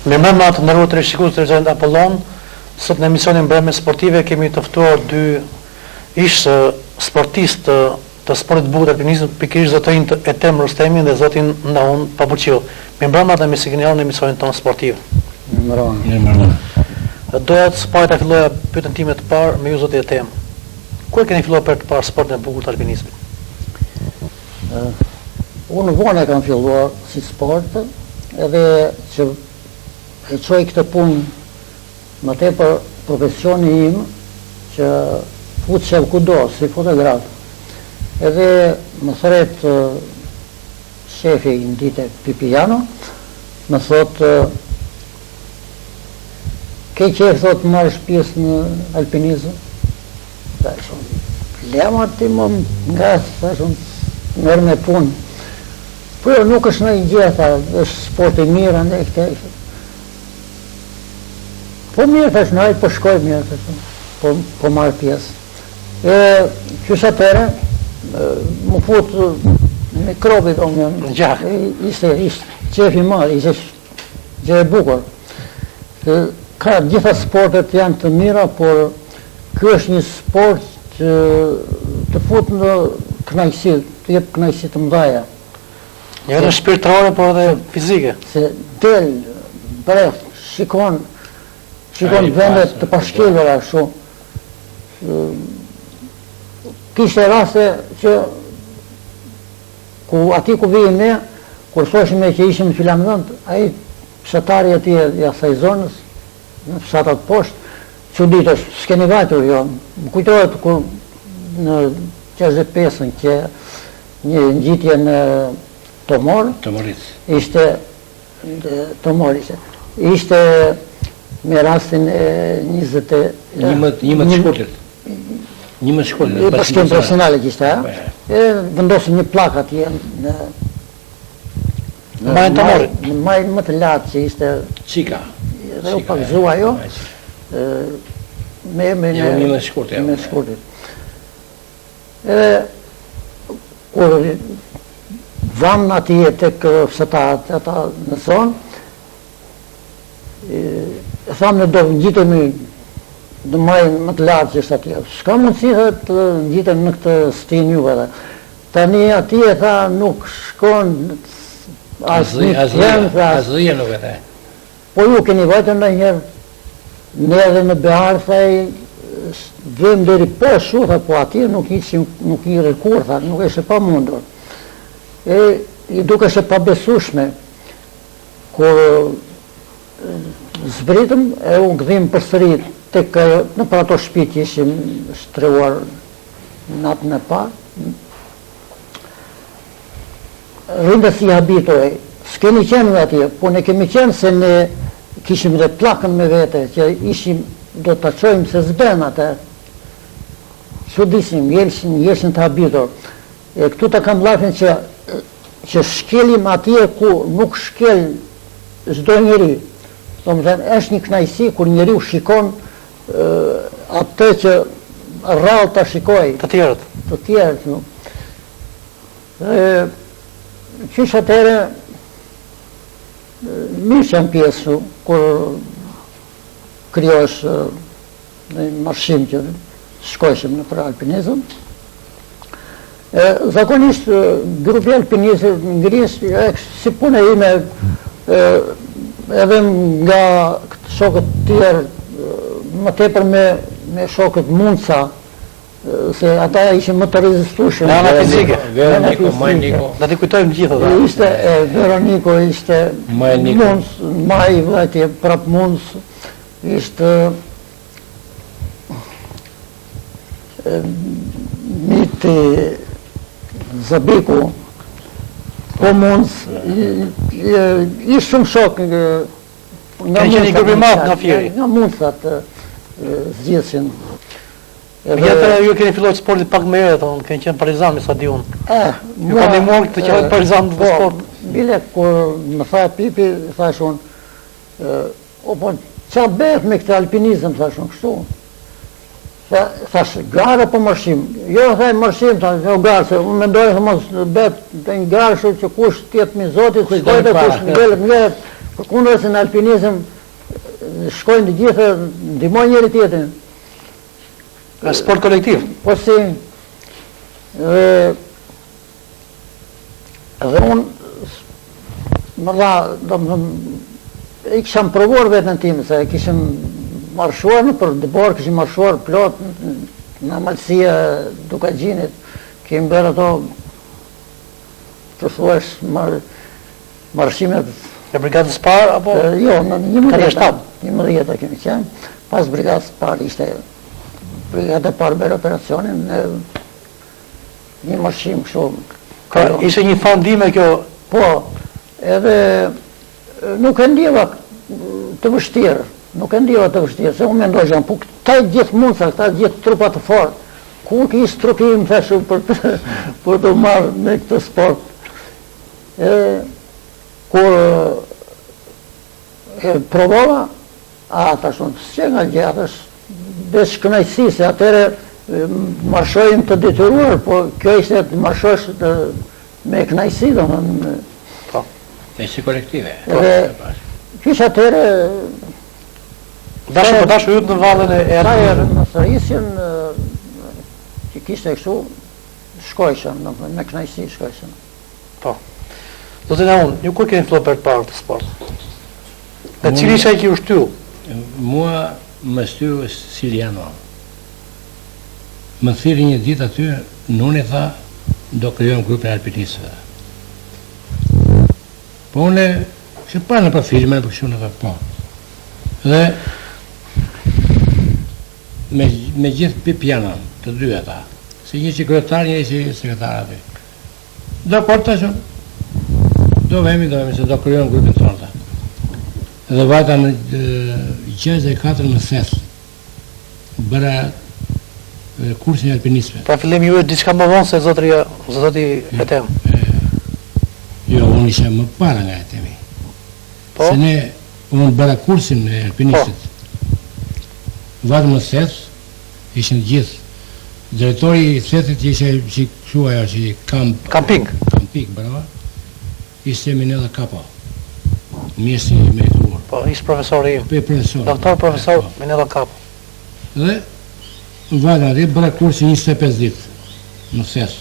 Mirëmbrëma të nderuar televizionistë të Televizorit Apollon. Sot në emisionin Mbrëmje Sportive kemi të ftuar dy ish sportistë të sportit të bukur të alpinizmit, pikërisht zotin Etem Rustemi dhe zotin Naun Pabuqiu. Mirëmbrëma dhe mirë se keni ardhur në emisionin tonë sportiv. Mirëmbrëma. Doja të ta filloja pyetjen time të parë me ju zoti Etem. Kur keni filluar për të parë sportin e bukur të alpinizmit? Unë vonë kam filluar si sport, edhe që e qoj këtë punë më tepër profesioni im, që fuqev kudo, si fotograf. Edhe më thret shefi në dite Pipiano, më thot, ke qef, thot, marrësh pjesë në alpinizëm? Dhe shumë, lema ti më nga, dhe shumë, nërë me punë. Po jo, nuk është në i gjitha, është sport i mirë, ndë e këte. Po mirë, thash, në ajtë po shkoj mirë, thash, po marrë pjesë. Qështë atëre, më futë mikrobit, ishte qefi marë, ishte gjë e bukur. Ka gjitha sportet janë të mira, por kjo është një sport që të futë në knajsi, të jepë knajsi të mdaja. Jo vetëm shpirtërore, por edhe fizike. Se del, breft, shikon vendet të pashkellura shumë. Kishte raste që ati ku vijim ne, kur thoshime që ishim në Filamdhënd, ai fshatari ati i asaj zonës, në fshatat poshtë, çuditësh, s'keni vajtur, jo. Më kujtohet kur në 65-ën që një ngjitje në ishte me rastin e 11 shkurtit. 11 shkurtit. Bashkim profesionale që ishte, vendosin një plak atje në majnë më të latë që ishte Qika. Dhe u pak zua jo, me 11 shkurtit. Kur vanë atje të këfësëtat ata në thonë, thamë në do njitemi në majnë më të lartë që është atje. Shka mundësi të njitemi në këtë stin ju edhe. Tani atje tha nuk shkon asë një këmë, Asë nuk e the. Po ju keni vajtë në njerë, ne edhe në Behar, thaj, vëm deri po shu, po atje nuk i rekur, nuk eshe pa mundur. I duke se pabesueshme, kur zbritëm, u gdhim përsëri në për ato shtëpi që ishim shtreuar natën e parë. Rindës i habitoj, s'kemi qenë dhe atje, po ne kemi qenë se ne kishim dhe plakën me vete, që ishim, do të qojmë se zben atë, që disim, jeshin të habitor. Këtu të kam lafin që shkelim atje ku nuk shkel çdo njeri. Do më thënë, është një knajsi kur njeri u shikon atë që rrallë të shikoj. Të tjerët. Të tjerët, no. Qysh atere, mirë që janë pjesë, kur kryosh në marshim që shkojshim në për alpinizëm. Zakonisht, grupi alpinizëm në Ngrisë, si punë e ime, edhe nga shokët tjerë, më tepër me shokët mundësa, se ata ishin më të rezistueshëm. Ana fizike. Veroniko, Majniko. Da t'i kujtojmë gjithë ata. Ishte Veroniko, ishte mundës, Maj, vëtje, prap mundës, ishte Miti Zabiku, po mundës, ishtë shumë shok Ka qenë një grupi madh nga Fieri. Nga mundësat zgjidhshin. Jetë ju keni filluar sportin pak më herë, thonë, keni qenë parizan me sa di unë. Ju ka ndihmuar të qenë parizan në sport. Bile, kur më tha Pipi, thash unë, po, qa bëhet me këtë alpinizëm, thash unë, kështu. Thash, garë po marshim? Jo, thaj, marshim, thash, jo garë, se unë mendoj, mos bëhet një garë shumë që kush tjetë mi zotit, shkojtë, kush ngellet, Përkundër se në alpinizëm shkojnë të gjithë, ndihmojnë njëri tjetrin. Në sport kolektiv. Po si, dhe unë, më dha, i kisham provuar vetën tim, se kishim marshuar në për dëbor, kishim marshuar plot në Amalësia Dukagjinit, kemi bërë ato, të thuash, marshimet. Në brigadës parë, apo? Jo, në 11 kemi qenë, pas brigadës parë ishte, brigada parë bërë operacionin, një marshim kështu. Ishe një fandime kjo? Po, edhe nuk e ndjeva të vështirë, se unë mendoj që po këta gjithë mundësa, këta gjithë trupat të fortë, ku ki strukim theshu për të marrë me këtë sport. Kur provova, ta shumë, s'qe nga gjatës, besh kënajsi, se atere marshojnë të detyruar, po kjo ishte të marshosh me kënajsi, do në... E si kolektive. Kish atere... Dashu jute në valën e erë. Në thërisjen, që kishte kështu, shkojshën, me kënajsi shkojshën. Po. Do të nga unë, ju kur keni filluar për të parë të sport? Dhe cili isha i ki u shtyu? Mua më shtyu Siliano. Më thiri një ditë aty, nuni tha, do krijojmë grupin alpinistëve. Po une, që parë në për filme, në për kështu në të po. Dhe, me gjithë pipjanën, të dy ata, se një që kryetar, një që sekretar aty. Do kërë të shumë, do vemi, se do krijojmë grupin tonë ta. Dhe vajta në 64 në Thes, bëra kursin e alpinistëve. Pra fillim ju e diçka më vonë se zotri e temë. Jo, unë isha më para nga e temi. Po? Se ne, unë bëra kursin e alpinistët. Vajta në Thes, ishën gjithë. Drejtori i Thethit ishe që këshua ajo, që Kamping. Kamping, brava. Ishte Minella Kapo. Mjesi i merituar. Po, ishtë profesori im. Profesor. Doktor profesor Minella Kapo. Dhe, vajta në bëra kursin 25 ditë në Thes.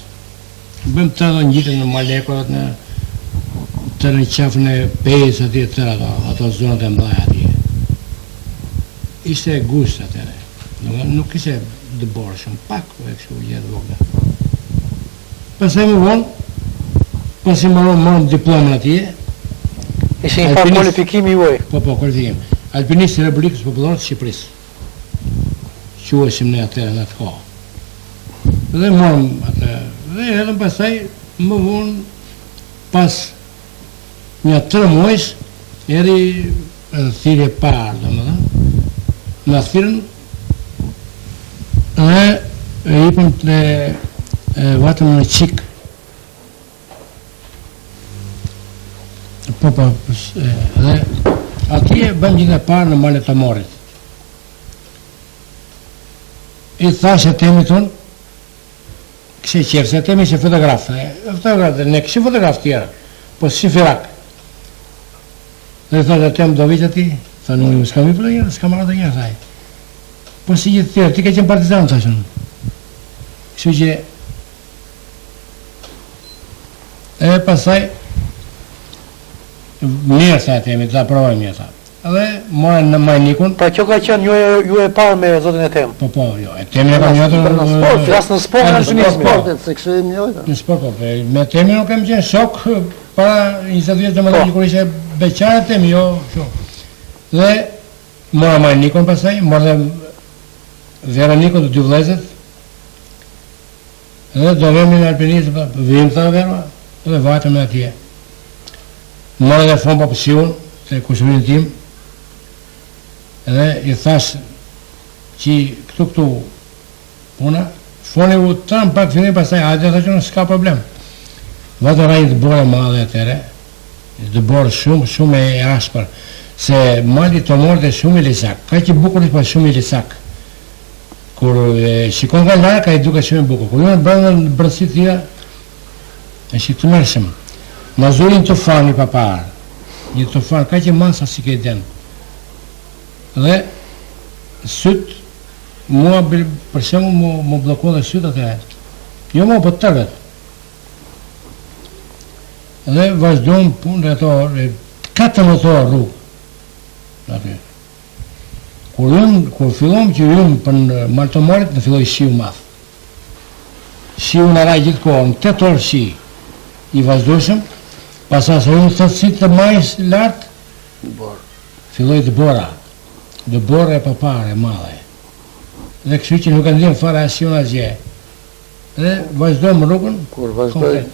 Bëm të edhe njitën në Malekorat, në të në qafën e pejës ati e tëra, ato zonët e mdhaja ati. Ishte gusht atëre. Nuk ishte dëborë shumë, pak e kështu jetë vogla. Pasaj më vonë, pasi morëm diplomën atje. Ishte një farë kualifikimi juaj. Po, kualifikim. Alpinistë i Republikës Popullore të Shqipërisë. Queshim ne atëre në atë kohë. Dhe morëm atë, dhe edhe pasaj më vonë, pas një 3 muajsh, eri thirrje parë, domethënë, në thirrën, dhe ipëm të vatëm në qikë. Po, dhe atje bëm gjithë e parë në Malet të Morit. I thashe temi tonë, kështë qërë, se temi që fotografë, ne kështë fotografë tjera, po si firak. Dhe i thashe temë do vitë ati, tha nuk s'kam i për njërë, s'kam arata njërë, thaj. Po si gjithë tjera, ti ka qenë partizan, thashe në. Kështë që, e pasaj, mirë sa temi, të aprovojmë një, tha. Dhe morën në Majnikun. Pra kjo ka qenë ju e parë me zotin e temë? Po, jo, e temi e kam njëtër... Flasë në sport, në alpinizmi. Se kështu e njëjtë. Në sport, po, me temi nuk kem qenë shok, para 20 vjetë të më dhe kur ishe beqare temi, jo, shok. Dhe mora Majnikun pasaj, morë dhe Veronikun të 2 vlezët, dhe do vemi në alpinizm, vim të verma, dhe vajtëm në atje. Morë dhe fon papësion, të kushurin tim, edhe i thash që këtu puna, foni u tëmë pak fillim pasaj, ajde dhe që në s'ka problem. Vëtë rajnë dëbore madhe atere, dëbore shumë e ashpër, se mali të morë dhe shumë i lisak, ka që bukur ishë pa shumë i lisak. Kur shikon nga larë, ka i duke shumë i bukur. Kur ju në bërë në bërësit tira, e shikë të mërshëm. Në zurin të fani paparë, një trofar ka që masa si ke den. Dhe syt, mua për shembull më blokon dhe syt atë. Jo më po tërët. Dhe vazhdojmë punë dhe ato 14 orë rrugë. Aty. Kur fillom që jëm për në Maltomarit, në filloj shiu madh. Shiu në raj gjithë kohë, në 8 orë shi. I vazhdojshëm, pasas e unë thëtësit të majës lartë, filloj dëbora. Dëbora e papare, madhe. Dhe kështu që nuk e ndim fara asion asgje. Dhe vazhdojmë rrugën. Kur vazhdoj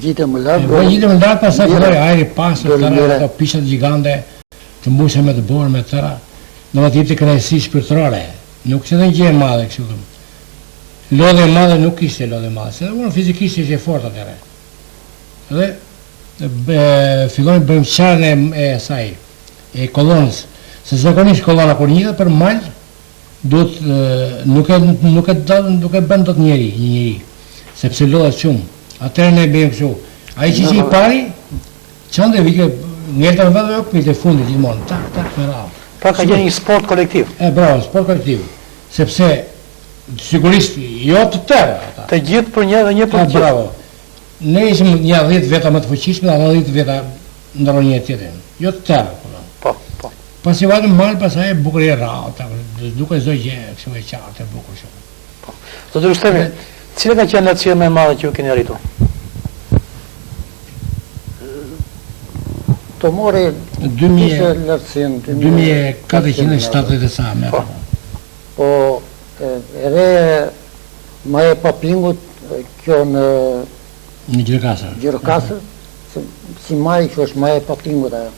gjitë më lartë. Gjitë më lartë, pasas filloj ajri pasër, të pishat gjigande, të mbushe me dëborë, me tëra. Në më t'jipë të kënajsi shpirtërore. Nuk se dhe një gjë e madhe kështu thëmë. Lodhe e madhe nuk ishte lodhe e madhe, se dhe unë fizikisht ishte e fort atëre. Dhe fillojnë bëjmë qarën e saj, e kolonës. Se zakonisht kolona kur njëtë për malë, nuk e bën dot njëri, sepse lodhet shumë. Atëre ne bëjmë kështu. Ai që i pari, qënde vike, njëtë në vëdhe okë, pite fundit gjithmonë, tak, me rao. Pra ka qenë një sport kolektiv. Bravo, sport kolektiv. Sepse, sigurisht, jo të tërë ata. Të gjithë për një dhe një për gjithë. Bravo. Ne ishim një 10 veta më të fuqishme dhe 10 veta ndërron një tjetrin. Jo të tërë. Po. Pas i vatëm malë, pasaj e bukur e rao, duke zdo gjë, kështu e qartë, e bukur shumë. Po. Zotër Rustemi, cile ka qenë lehtësia më e madhe që ju keni arritur? Të mori ishe lërësin 2470 sa me. Po, edhe ma e papingut kjo në Gjirokasër, si maj që është ma e papingut ajo.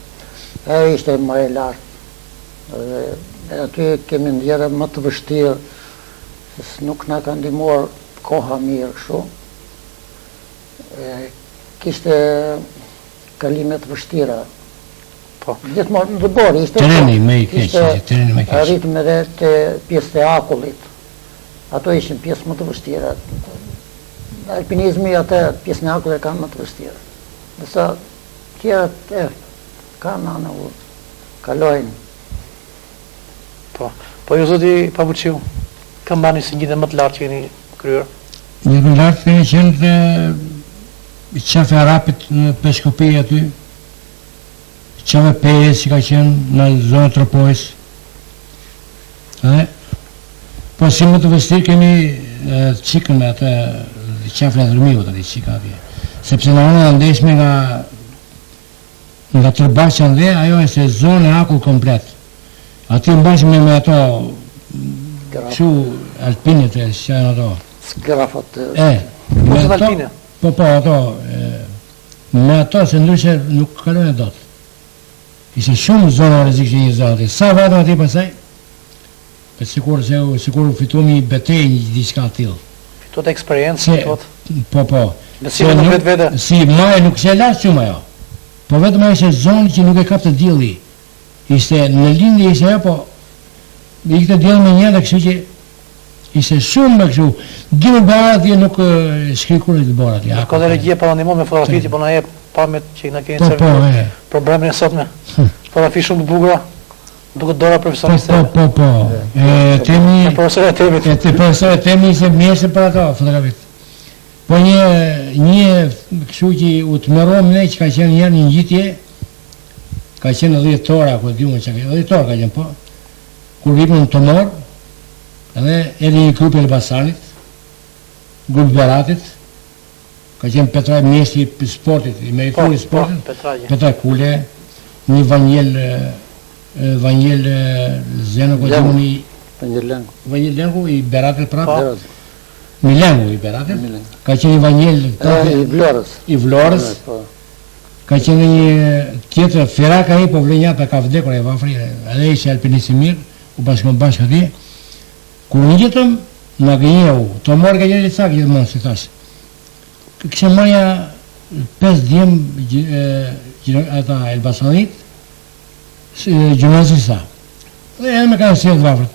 Ajo ishte ma e lartë. Dhe aty kemi ndjerë më të vështirë, se nuk na ka ndihmuar koha mirë kështu. Kishte kalimet vështira. Po. Gjithmonë në dëbor, ishte terreni më i keq. Arritëm edhe të pjesët e akullit. Ato ishin pjesë më të vështira. Alpinizmi atë pjesën e akullit kanë më të vështira. Nësa tjera kanë anë u kalojnë. Po ju zoti Pavuçiu, ka mbani si njëtë më të lartë që keni kryer? Një të lartë keni qenë të qafe Arapit në Peshkopi aty, qafe Pejes që ka qenë në zonë Tropojës. Po si më të vështirë kemi qikën me atë qafe në Dërmiut aty qika atje. Sepse në anë ndeshme nga Tërbaqë ndhe, ajo është zonë e akull komplet. Ati mbashme me ato shu alpinit e shqajnë ato. Sgrafat. Me alpine? Po, ato. Me ato se ndryshe nuk kalojnë dot. Ishte shumë zonë rrezik që një zonë ati. Sa vatëm ati pasaj? Sikur u fituam një betej një diçka tillë. Fitot eksperiencë, fitot? Po. Besime nuk vetë vete? Si maja nuk ishte lartë shumë ajo. Po vetëm ajo ishte zonë që nuk e kapte dielli. Ishte në lindje ishte ajo, po ikte dielli me një dhe kështu që ishte shumë me kështu. Dimë bara atje nuk shkri kur e të bora atje. Ka dhe regjie pa ndihmon me fotografi që po na jep pamjet që na keni servir. Problemin e sotme. Fotografi shumë të bukura. Duke dora profesioniste. Po. Temi... Profesor e temit. Profesor e temi ishte mjesë për ato fotografit. Po një kështu që u të mërom ne që ka qenë njerë një njitje, ka qenë 10 tora, ku di unë që ka 10 tora ka qenë po, kur vipën në të morë, edhe edhe një grup e Elbasanit, grup Beratit, ka qenë Petraj Mjesi i sportit, i meritori sportit, Petraj Kule, një Vanjel Zeno, Vanjel Lengu i Beratit prapë, Milengu i Beratit, ka qenë një Vanjel i Vlorës, ka qenë një tjetër, Firaka i po vlenjata ka vdekur e vafri, edhe ishe alpinisi mirë, u bashkë ati, kur një gjithëm, në gënjeu, të morë ka qenë licak gjithmonë, si thash. Kështë marja 5 djemë ata Elbasanit, gjumazisa. Dhe edhe me ka nësirë të vafrët.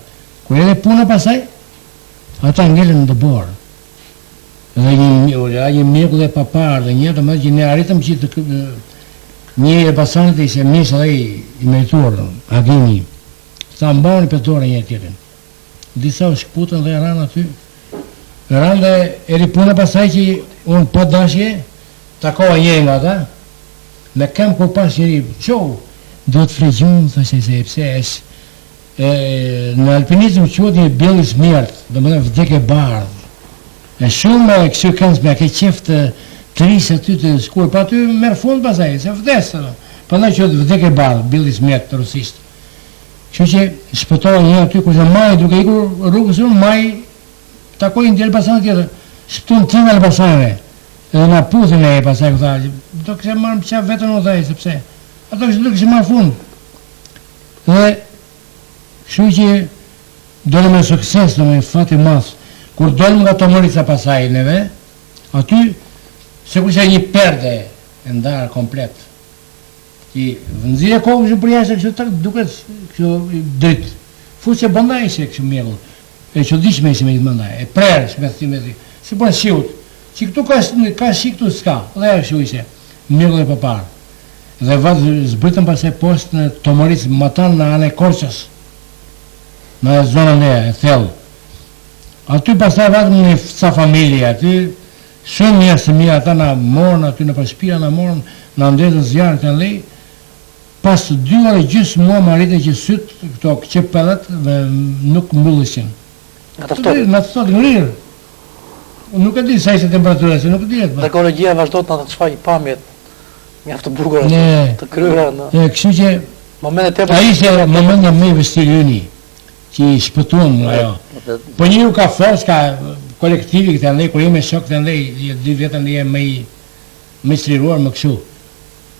Kur edhe punë pasaj, ata ngellën në dëborë. Dhe një mjeku dhe papar dhe një të më që ne arritëm që Një Elbasanit ishte mis edhe i merituar, Agini. Tha mbani për dorë një tjetrin. Disa u shkputën dhe ranë aty. Ranë dhe eri punë pasaj që unë po dashje, takova një nga ata, me kem kur pas njëri, qohu, do të frigjumë, thëshe se pse është, në alpinizm quhet një bjellis mjertë, do më dhe vdekje bardhë. E shumë kështu këndës me ke qeft të risë aty të shkuar, pa aty merë fund pasaj, se vdesë, pa në quhet vdekje bardhë, bjellis mjertë të rusistë. Kështu që shpëtova një aty, kurse maj duke ikur rrugës unë, maj takoj një Elbasanit tjetër, shpëtun të në Elbasanve, edhe na puthin e pasaj ku tha, do kështë marrë më qafë vetën o thaj, sepse ato kështë do kështë marrë fund. Dhe kështu që dole me sukses, do me fati mas, kur dole nga Tomorica pasaj neve, aty se kështë një perde e ndarë komplet. Që nëzire kohë kështë për jashtë kështë tak duket kështë dritë. Fuqë që bëndaj ishe kështë mjegull, e që dishme ishe me i bëndaj, e prerë shme të si për shiut. Që këtu ka shi këtu s'ka, dhe e shu ishe, mjegull e pëparë. Dhe vatë zbritën pasaj post në Tomoricë, matan në anë e Korqës, në zonën e thellë. Aty pasaj vatë në ca familje, aty shumë njerëz të mirë ata na morën aty në përshpia, na morën, na ndezën zjarrit në lej. Pas 2 orë gjysmë mua më arritën që sytë këto qepellet nuk mbullishin. Nga të ftohtë. Nga të ftohtë ngrirë. Unë nuk e di sa ishte temperatura, se nuk e di. Dhe ekologjia vazhdo të në të shfaq pamjet mjaft të bukura, të kryera në kështu që momentet e ai ishte momenti më i vështirë yni, që i shpëtuam ajo. Po njëu ka forcë, ka kolektivi këtë ndaj, kur jemi shok këtë ndaj, 2 vjetë ndaj më i çliruar më kështu.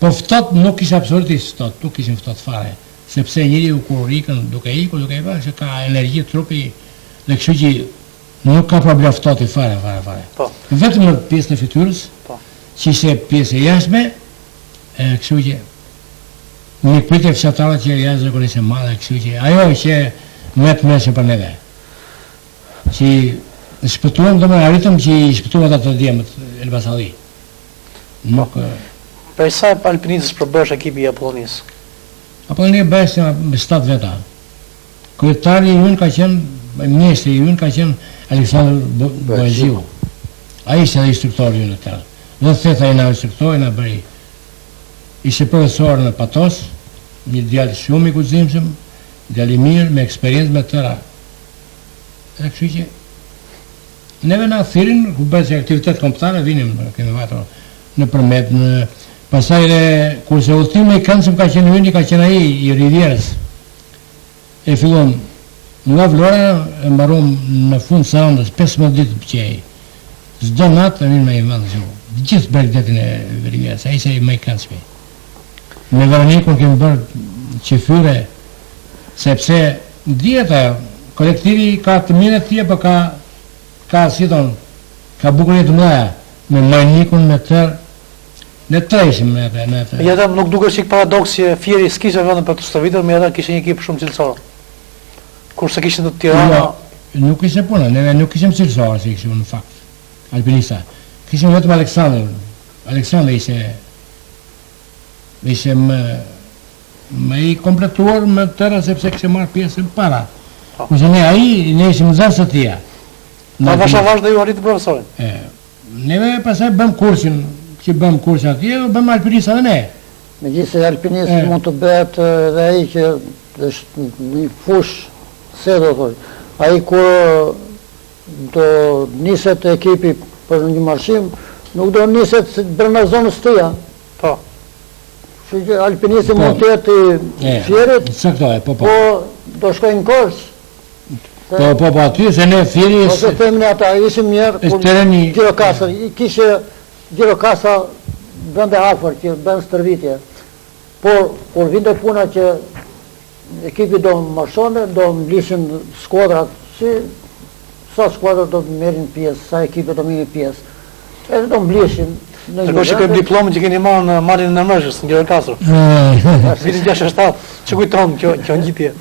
Po ftohtë nuk ishte absolutisht ftohtë, nuk ishte ftohtë fare, sepse njeriu kur ikën duke ikur, duke i bërë, ka energji trupi dhe kështu që nuk ka problem ftohtë fare. Po. Vetëm në pjesën e fytyrës, Po. që ishte pjesë e jashtme, kështu që një pritje fshatare që jashtë zakonisht e madhe, kështu që ajo që më të mëshë për neve. Që shpëtuam, do më arritëm që i shpëtuam ata të djemët Elbasanli. Nuk... Për sa alpinizës përbësh ekipi i Apollonisë? Apollonia bëhet me 7 veta. Kryetari i ynë ka qenë, ministri i ynë ka qenë Aleksandr Boazhiu. Ai ishte edhe instruktori ynë atë. Dhe theta i na instruktori na bëri. Ishte profesor në Patos, një djalë shumë i guximshëm, djalë i mirë, me eksperiencë me tëra. Dhe kështu që neve na thirrin, ku bëhet aktivitet kombëtare, vinim, kemi vajtur në përmet, pasaj kurse udhëtimi i këndshëm ka qenë yni, ka qenë ai i Rivierës. E fillon nga Vlora, e mbaron në fund Sarandës, 15 ditë pëqej. Çdo natë e mirë me i vëndë shumë. Gjithë bregdetin e Rivierës, ai ishte më i këndshmi. Me Veronikën kemi bërë qefyre, sepse dieta, kolektivi ka të mire tje, për ka si tonë, ka bukurit të mëdha, me Marnikun, me tërë, ne treshim në të. Ja ata nuk duket çik paradoks që Fieri s'kishte vënë për të stërvitur, me ata kishin një ekip shumë cilësor. Kurse kishin të Tirana, nuk ishte puna, ne nuk kishim cilësor si kishim në fakt. Alpinista. Kishim vetëm Aleksandr. Aleksandr ishte më i kompletuar me tëra sepse kishte marrë pjesën para. Kurse ne ishim zënës të tija. Avash dhe ju arritë profesorin. Neve pasaj bëm kursin, që bëm kursin atje, bëm alpinista dhe ne. Me gjithë se alpinist mund të bëhet dhe ai që është një fush, se do thoj. Ai kur do niset ekipi për një marshim, nuk do niset brenda zonës tija. Po. Kështu që alpinisti mund të jetë i Fierit, po do shkojnë në Korçë. Po aty, se ne Fieri... Ose themin ata, ishim njerë, Gjirokasa, kishe Gjirokasa bënde afër, që bënë stërvitje. Por, kur vinte puna që ekipi do marshone, do mblishin skuadrat, sa skuadrat do merrin pjesë, sa ekipi do merrin pjesë. Edhe do mblishin. Tërko që kërë diplomën që keni marrë në Malin në Mërshës, në Gjirokasër. Vitin 67, që kujton kjo ngjitje.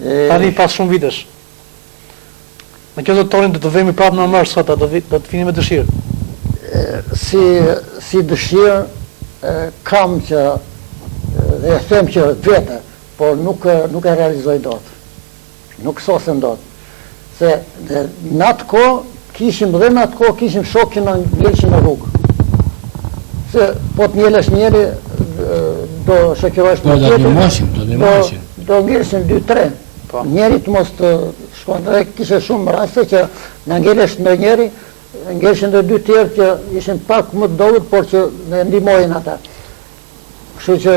Tani pas shumë vitesh. Në kjo doktorin do të vemi prapë në Mërshë sot, do të vini me dëshirë. Si dëshirë, kam që dhe e them që vete, por nuk e realizoj dot. Nuk sosem dot. Se në atë kohë kishim shokin në ngelëshin në rrugë. Se po të ngelësh njeri, do shokirosh në tjetër, do ngelëshin 2-3. Njeri të mos të shkon, dhe kishe shumë raste që në ngelësh në njeri, ngelëshin dhe 2 tjerë që ishin pak më të dollët, por që në ndihmojnë ata. Kështu që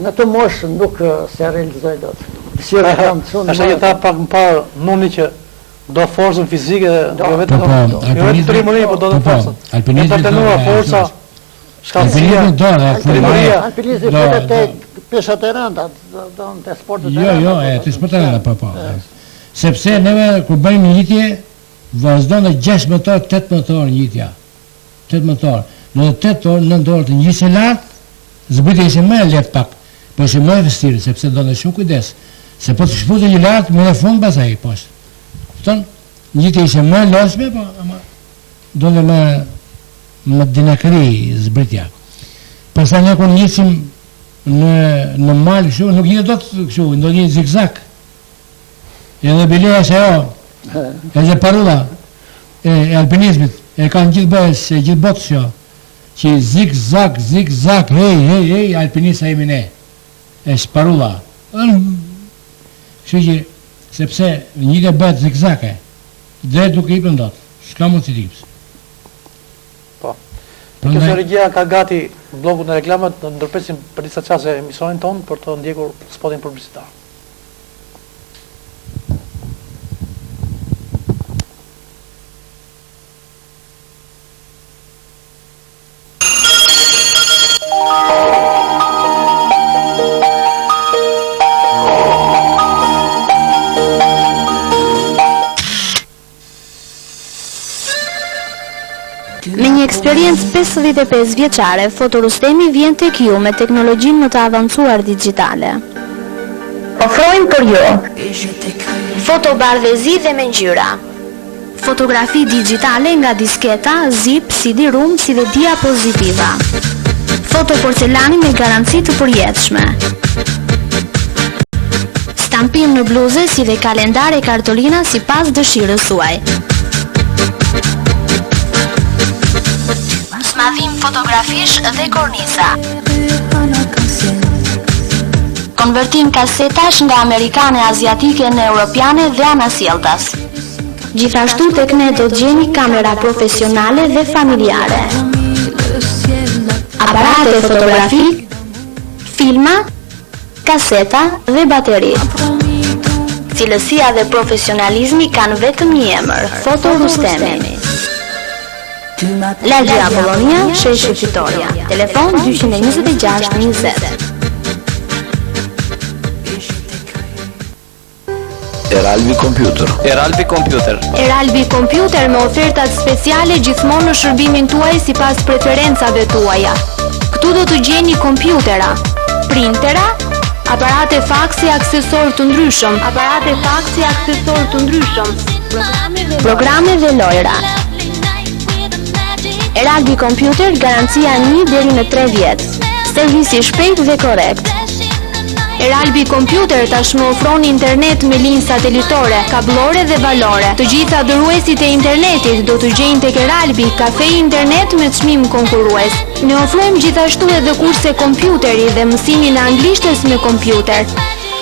në të moshë nuk se realizoj dot. Ashtë e ta pak më parë nuni që do forcën fizike dhe jo vetë trimëri, po do dhe forcën. E të tenua forca, shkallësia, alpinizmi fete të peshat e rënda, të sportet e rënda. Jo, të sportet e rënda, po. Sepse neve, kur bëjmë njitje, vazhdon dhe 6 motor, 8 motor njitja. 8 motor. Në 8 orë, 9 orë të njësë e lartë, zbritje ishe më e letë pak, po ishe më e vështirë, sepse do në shumë kujdes. Se po të shpute një lartë, më në fund pasaj, poshtë. Këton, njëtë ishe më e losme, po, ama do në më dinakri zbritja. Përsa një kur njësim në malë këshu, nuk një do të këshu, do një zigzag. Edhe bileja se edhe parula e alpinizmit, e kanë gjithë bëjës, gjithë botës jo, që zigzag, hej, alpinisa e mine, e sparula. Kështu që, sepse njëtë e bëjtë zigzake, dhe duke i pëndot, s'ka mund të tipës. Po. Kjo regjia ka gati blogun e reklamat, në ndërpresim për disa qase emisionin tonë, për të ndjekur spotin publicitar. Me një eksperiencë 55 vjeçare, Fotorustemi vjen tek ju me teknologjinë më të avancuar digjitale. Ofrojmë për ju fotobardhëzi dhe me ngjyra, fotografi digjitale nga disketa, zip, CD-ROM si dhe diapozitiva, fotoporcelani me garanci të përjetshme, stampim në bluze si dhe kalendare e kartolina si pas dëshirës suaj. Smadhim fotografish dhe kornisa. Konvertim kasetash nga amerikane, aziatike në europiane dhe anasjeltas. Gjithashtu tek ne do të gjeni kamera profesionale dhe familjare, aparate fotografik, filma, kaseta dhe bateri. Cilësia dhe profesionalizmi kanë vetëm një emër, Fotorustemi. Lagja Apollonia, Sheshi Fitoria. Telefon 226 20. Eralbi Computer. Eralbi Computer. Eralbi Computer me ofertat speciale gjithmonë në shërbimin tuaj sipas preferencave tuaja. Këtu do të gjeni kompjutera, printera, aparate faksi aksesor të ndryshëm, programe dhe lojra. Eralbi Computer garancia 1 deri në 3 vjet. Servisi shpejt dhe korrekt. Eralbi Computer tashmë ofron internet me linjë satelitore, kablore dhe valore. Të gjitha dhuruesit e internetit do të gjejnë tek Eralbi kafe internet me çmim konkurrues. Ne ofrojmë gjithashtu edhe kurse kompjuteri dhe mësimin e anglishtes me kompjuter.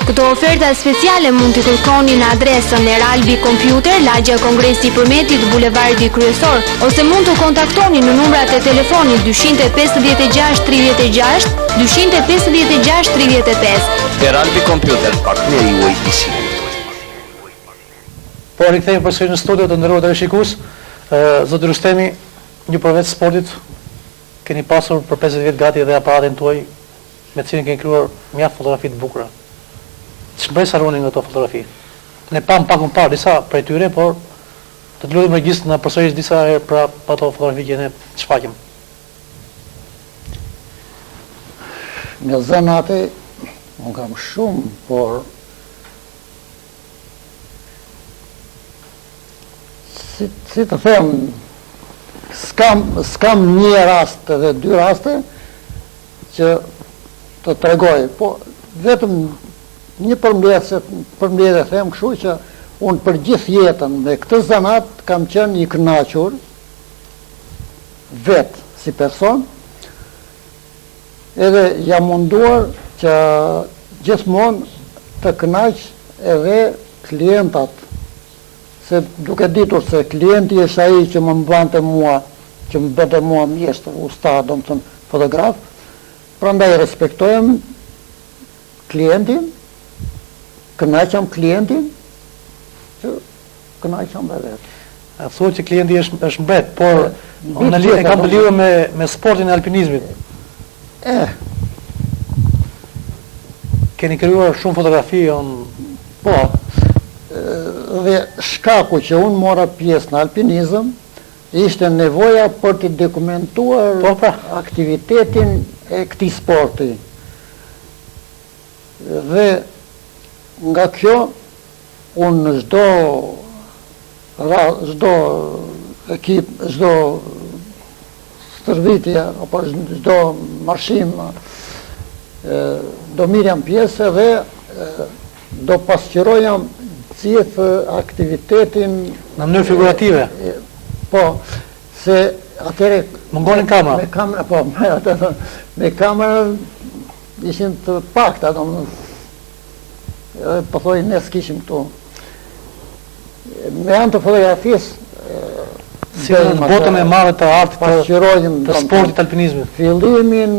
Këto oferta speciale mund t'i kërkoni në adresën Eralbi Computer, Lagja Kongresi Përmetit, Bulevardi Kryesor, ose mund të kontaktoni në numrat e telefonit 256 36, 256 35. Eralbi Computer, partneri juaj i sigurt. Po rikthehemi përsëri në studio të nderuar televizikues. Zoti Rustemi, ju përveç sportit keni pasur për 50 vjet gati edhe aparatin tuaj me cilin keni krijuar mjaft fotografi të bukura. Ç'bëj haroni nga ato fotografi? Ne pam pak më parë disa prej tyre, por të lutem regjistrin na përsëris disa herë për ato fotografi që ne shfaqëm. Në zanate unë kam shumë, por si të them, s'kam një rast dhe 2 raste që të tregoj, po vetëm një përmbledhje them kështu që unë për gjithë jetën me këtë zanat kam qenë i kënaqur vetë si person, edhe jam munduar që gjithmonë të kënaq edhe klientat, se duke ditur se klienti është ai që më mbante mua, që më bëte mua mjeshtër, ustad, do më thënë fotograf, prandaj respektojmë klientin, kënaqem klientin, që kënaqem dhe vetë. Thuhet që klienti është mbret, por unë e kam të lidhur me sportin e alpinizmit. Keni krijuar shumë fotografi, po, dhe shkaku që unë mora pjesë në alpinizëm, ishte nevoja për të dokumentuar aktivitetin e këtij sporti. Dhe nga kjo, unë në çdo ekip, çdo stërvitje, apo çdo marshim, do mirjam pjesë dhe do pasqyroja gjithë aktivitetin në mënyrë figurative. Po, se atëre mungonin kamera. Me kamera, po, me kamera ishin të pakta, po thoj ne s'kishim këtu. Me anë të fotografisë, si në botën e madhe të artit të sportit alpinizmit. Fillimin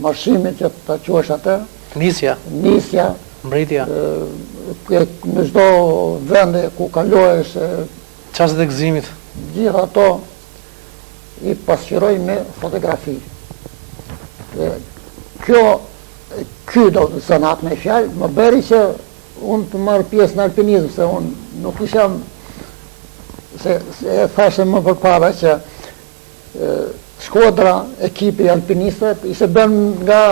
marshimit që ta quash atë, nisja, mbritja, në çdo vende ku kalohesh, çastet e gëzimit, gjithë ato i pasqyroj me fotografi. Ky do të zanat me fjalë, më bëri që unë të marrë pjesë në alpinizëm, se unë nuk isham, se thashe më përpara që skuadra, ekipi alpinistët, ishte bën nga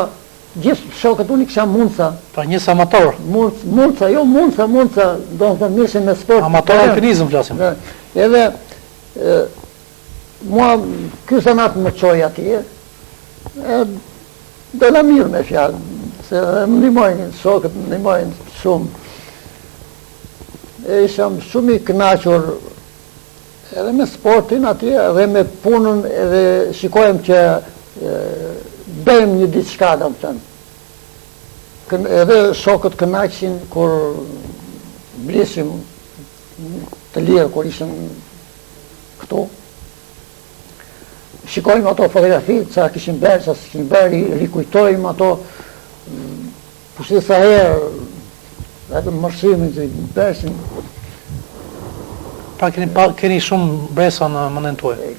gjithë shokët, unë i kisha mundësa. Pra njës amator. Mundësa, jo mundësa, do të mirëshin me sport. Amator alpinizëm flasim. Edhe, mua, ky zanat më qoj atje, do la mirë me fjalë, se më ndihmojnë, shokët më ndihmojnë shumë. Isham shumë i kënaqur edhe me sportin atje, edhe me punën, edhe shikojmë që bëjmë një diçka, do të thënë. Edhe shokët kënaqshin kur blishim të lirë, kur ishim këtu. Shikojmë ato fotografi, sa kishim bërë, sa s'kishim bërë, rikujtojmë ato, pushtë sa herë, edhe mërshimin që i bërshim. Pra keni shumë bresa në mendjen tuaj.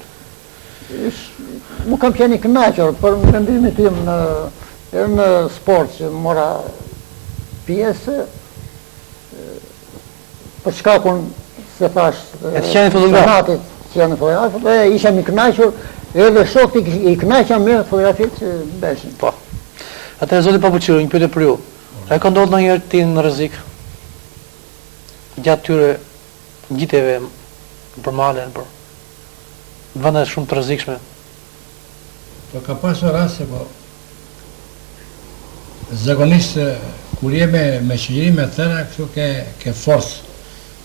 Mu kam qenë i kënaqur për mendimin tim në sport që mora pjesë, për shkakun se thash zanatit që janë fotografët, dhe ishem i kënaqur, edhe shokët i kënaqja me fotografitë që beshin. Po. Atëherë zoti Papuqiru, një pyetje për ju. A ka ndodhur ndonjëherë ti në rrezik gjatë tyre ngjitjeve për malen, për vende shumë të rrezikshme? Po ka pasur raste, po zakonisht kur je me qëllëri me tëra, kështu ke forcë,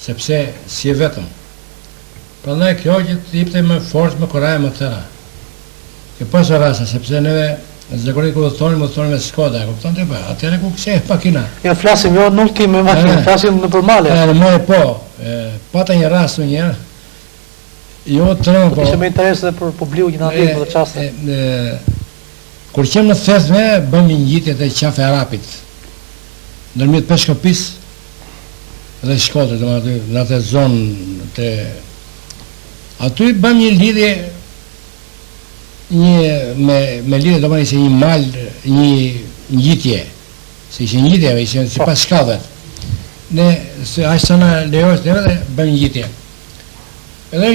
sepse si e vetëm. Prandaj kjo që të jepte më forcë, më kurajë më tëra. Ke pasur raste, sepse neve zakonisht kur udhëtonim me Skoda, kupton ti pa? Atëherë ku kishte makina. Ja flasim jo në ultim me makinë, flasim në përmale. Në more po, pata një rast një herë. Jo të rëmë, po... Ishte me interes dhe për publiku që në atë për të qaste. Kur qem në thesme, bëm një ngjitje të qafe Arapit. Ndërmjet Peshkopis dhe Shkodrës, në atë zonë të... Aty bëm një lidhje, me lidhje, do më ishe një mal, një ngjitje. Se ishe ngjitje, ishe si pas shkallët. Ne, se ashtë të në lejojës neve dhe bëm një ngjitje. Edhe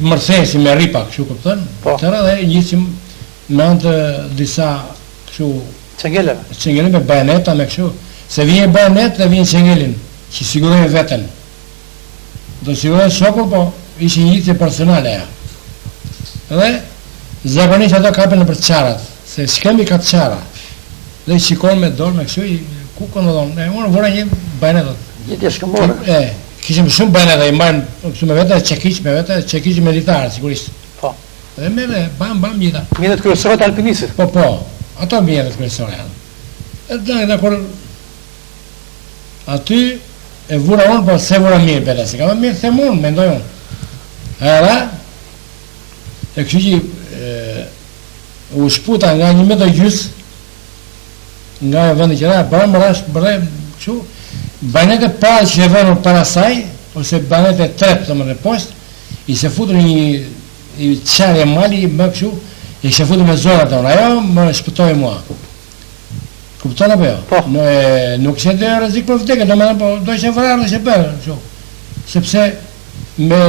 mërthesi me ripa, kështu këpëtën, tëra dhe njësim me antë disa kështu... Qengeleve? Qengelin me bajoneta me kështu. Se vjen bajonet dhe vjen qengelin, që sigurojnë vetën. Do sigurojnë shokën, po ishin njëtje personale ja. Edhe zakonisht ato kapën në për qarat, se s'kemi ka të qara. Dhe i shikon me dorë, me kështu, ku këndodon, unë vura një banetot. Gjithë shkëmore. Kishim shumë banetot, i marrën kështu me vete, çekiç militar, sigurisht. Po. Dhe me bam gjitha. Mjetet kryesore të alpinisit. Po, ato mjetet kryesore janë. Dhe kur aty e vura unë, po se vura mirë bele, se ka më mirë them unë, mendoj unë. Era, e kështu që u shputa nga 1,5 metra nga vendi qëra, para më rash bërre kështu, banete parë që e vënë para saj, ose banete tretë të më në poshtë, i se futur një qarje mali, më kështu, i se futur me zona tonë, ajo më shpëtoj mua. Kupton apo jo? Po. Nuk se dhe rrezik për vdekje, domethënë po do ishte vrarë nëse bërë kështu. Sepse me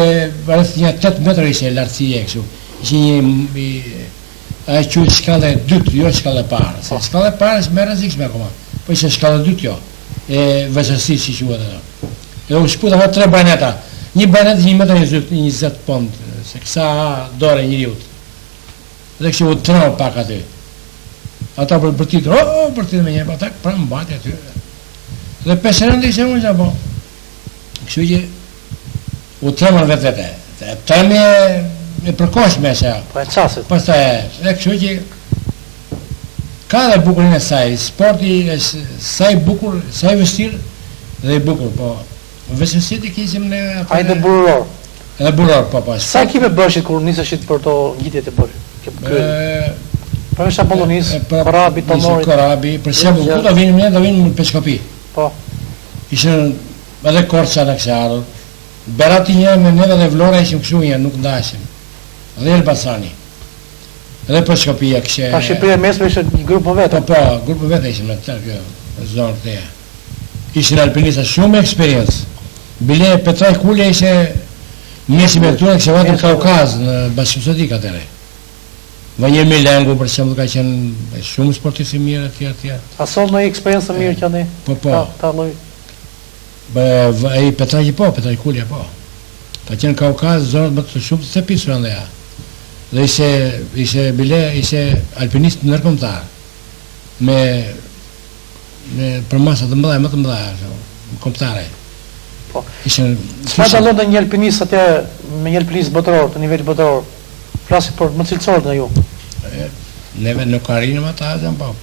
rreth një 8 metra ishte lartësia kështu. Ishte një ajo quhet shkalla e dytë, jo shkalla e parë. Se shkalla e parë është më rrezikshme akoma. Po ishte shkalla e dytë jo. E vështirësi si quhet ajo. Edhe u shputa ato 3 baneta. Një banet 1,20 pond, se kësa dore njeriu. Dhe kështu u tërë pak aty. Ata për titër me njërë, ata pra mbati aty. Dhe 5 rëndë ishe unë që po. Kështu që u tremën vetë. Tremi e përkoshme se. Po e qasit. Pastaj, dhe kështu që ka dhe bukurin e saj, sporti e saj bukur, saj vështir dhe i bukur, po vështirësit i kishim në... Hajde bururor. Edhe bururor, po. Sa ekipe bëshit kur niseshit për to gjitjet e bëshit? Përveç Apollonis, Korabi, Tonorit. Korabi, për shembull, ku do vinim ne, do vinim në Peshkopi. Po. Ishën edhe Korça në kështë ardhur. Berati një me neve dhe Vlora ishim kështu një, nuk ndashim. Dhe Elbasani. Edhe Peshkopia kështë... Pa Shqipëria mesme ishte një grupë më vetë. Po, grupë vetë ishim në të kjo zonë të teja. Ishin alpinista shumë eksperiencë. Bile Petraj Kulja ishe mjesi me tune kështë vatë në Kaukaz, në Bashkë Sodik atëre. Vanje Milengu, për shembull, ka qenë shumë sportistë mirë atje. A sol në eksperiencë mirë që ne? Po. Ta lloj. Ai Petraj Kulja, po. Ka qenë Kaukaz, zonat më të shumë se pisur ande ja. Dhe ishe bile, ishe alpinist ndërkombëtar. Me për masa të mëdha, më të mëdha, kombëtare. Po. Çfarë dallon një alpinist atje me një alpinist botëror, të nivelit botëror? Flasi për më cilësorët në ju. Neve nuk arrinim ata, po.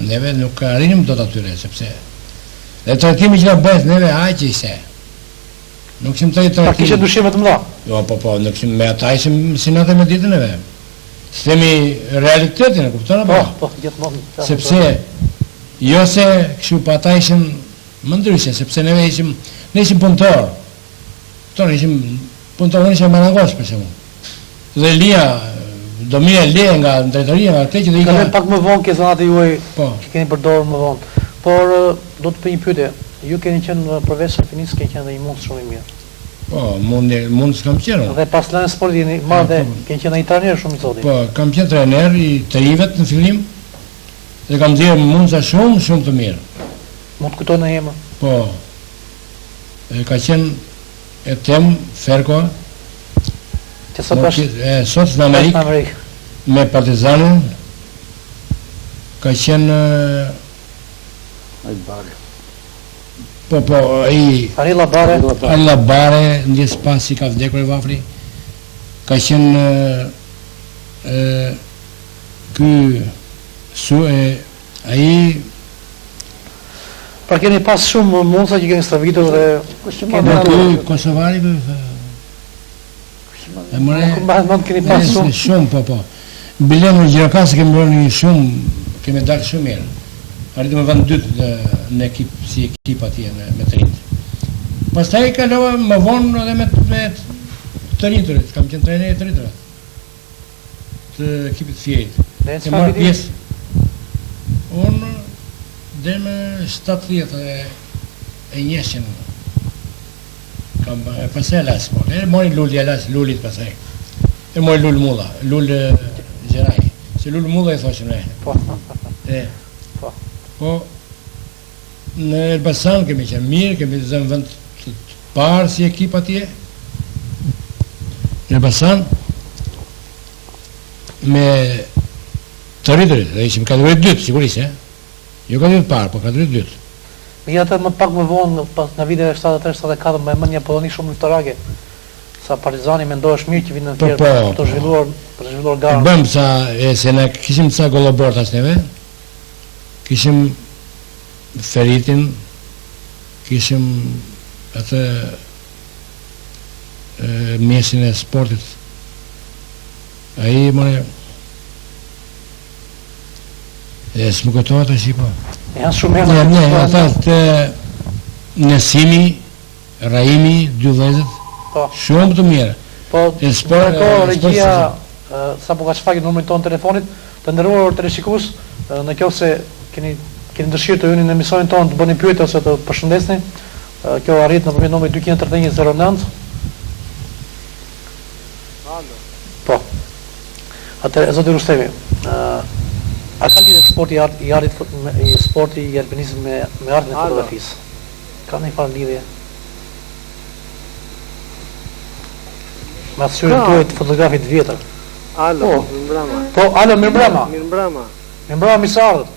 Neve nuk arrinim do të atyre, sepse dhe trajtimi që në bëhet neve aqë ishte. Nuk ishim të trajtimi. Pa kishe dushimet më dha? Jo, po, nuk ishim me ata ishim sinate me ditën e neve. Se themi realitetin, e kuptona po? Po, gjithmonë. Sepse, jo se kështu pa ata ishim më ndryshe, sepse neve ishim punëtor. Tonë ishim punëtor, unë ishim Marangosh, për shembull. Dhe Lia, Domia Lia nga drejtoria, nga këtë që dhe i ka... Ka pak më vonë ke zonat e juaj Po. që keni përdorur më vonë. Por, do të për një pyetje, ju keni qenë përveç alpinistë, keni qenë dhe një mund shumë i mirë. Po, mund s'kam qenë. Dhe pas lënë sportit jeni marrë dhe keni qenë një trajner shumë i zotit. Po, kam qenë trajner i të rivet në fillim, dhe kam dhirë mundësa shumë të mirë. Mund të kujtoj në emër? Po, ka qenë e tem Ferko, Që sot është sot në Amerikë, me Partizanën, ka qenë... Po, Arilla Bare. Arilla Bare, ndjes pas si ka vdekur e vafri, ka qenë ai... Pra keni pas shumë mundësa që keni stravitur dhe... Kosovari, Mund keni pas shumë. Shumë, po. Bile në Gjirokasë kemi bërë kemi dalë shumë mirë. Arritëm me vend dytë në ekip, si ekip atje me të rinjtë. Pastaj kalova më vonë edhe me të rinjtërit, kam qenë trajner i të rinjtërit. Të ekipit Fierit. Dhe marrë pjesë. Unë dhe me 70 e njëshin. Pasaj e lasë, po. E mori lullit pasaj. E mori lull mulla, lull Gjeraj. Se lull mulla i thoshim ne. Po. Po, në Elbasan kemi qenë mirë, kemi zënë vend të parë si ekip atje. Në Elbasan, me Të rritërit, dhe ishim kategori 2, sigurisht, jo kategori parë, po kategori 2. Mi atë më pak më vonë, në viteve 73-74, më e mend një Polloni shumë luftarake. Sa Partizani mendohesh mirë që vinë në tjerë për të zhvilluar garën. Bëm sa, se ne kishim ca gollobort neve, kishim Feritin, kishim atë mjesin e sportit. Ai more s'më kujtohet tash po. Janë shumë herë. Ne, ata të Nesimi, Raimi, dy vëllezër. Po. Shumë të mirë. Po, sport regjia sa po ka shfaqur numrin tonë telefonit, të nderuar teleshikues, në qoftë se keni dëshirë të hyni në emisionin tonë të bëni pyetje ose të përshëndesni, kjo arrit nëpërmjet numrit 23109. Po. Atëherë zoti Rustemi, a ka lidhje sporti i alpinizmit me artin e fotografisë? Ka ndonjë farë lidhje? Me asyrin tuaj të fotografit vjetër. Alo, mirëmbrëma. Po, alo, mirëmbrëma. Mirëmbrëma. Mirëmbrëma, misardhët.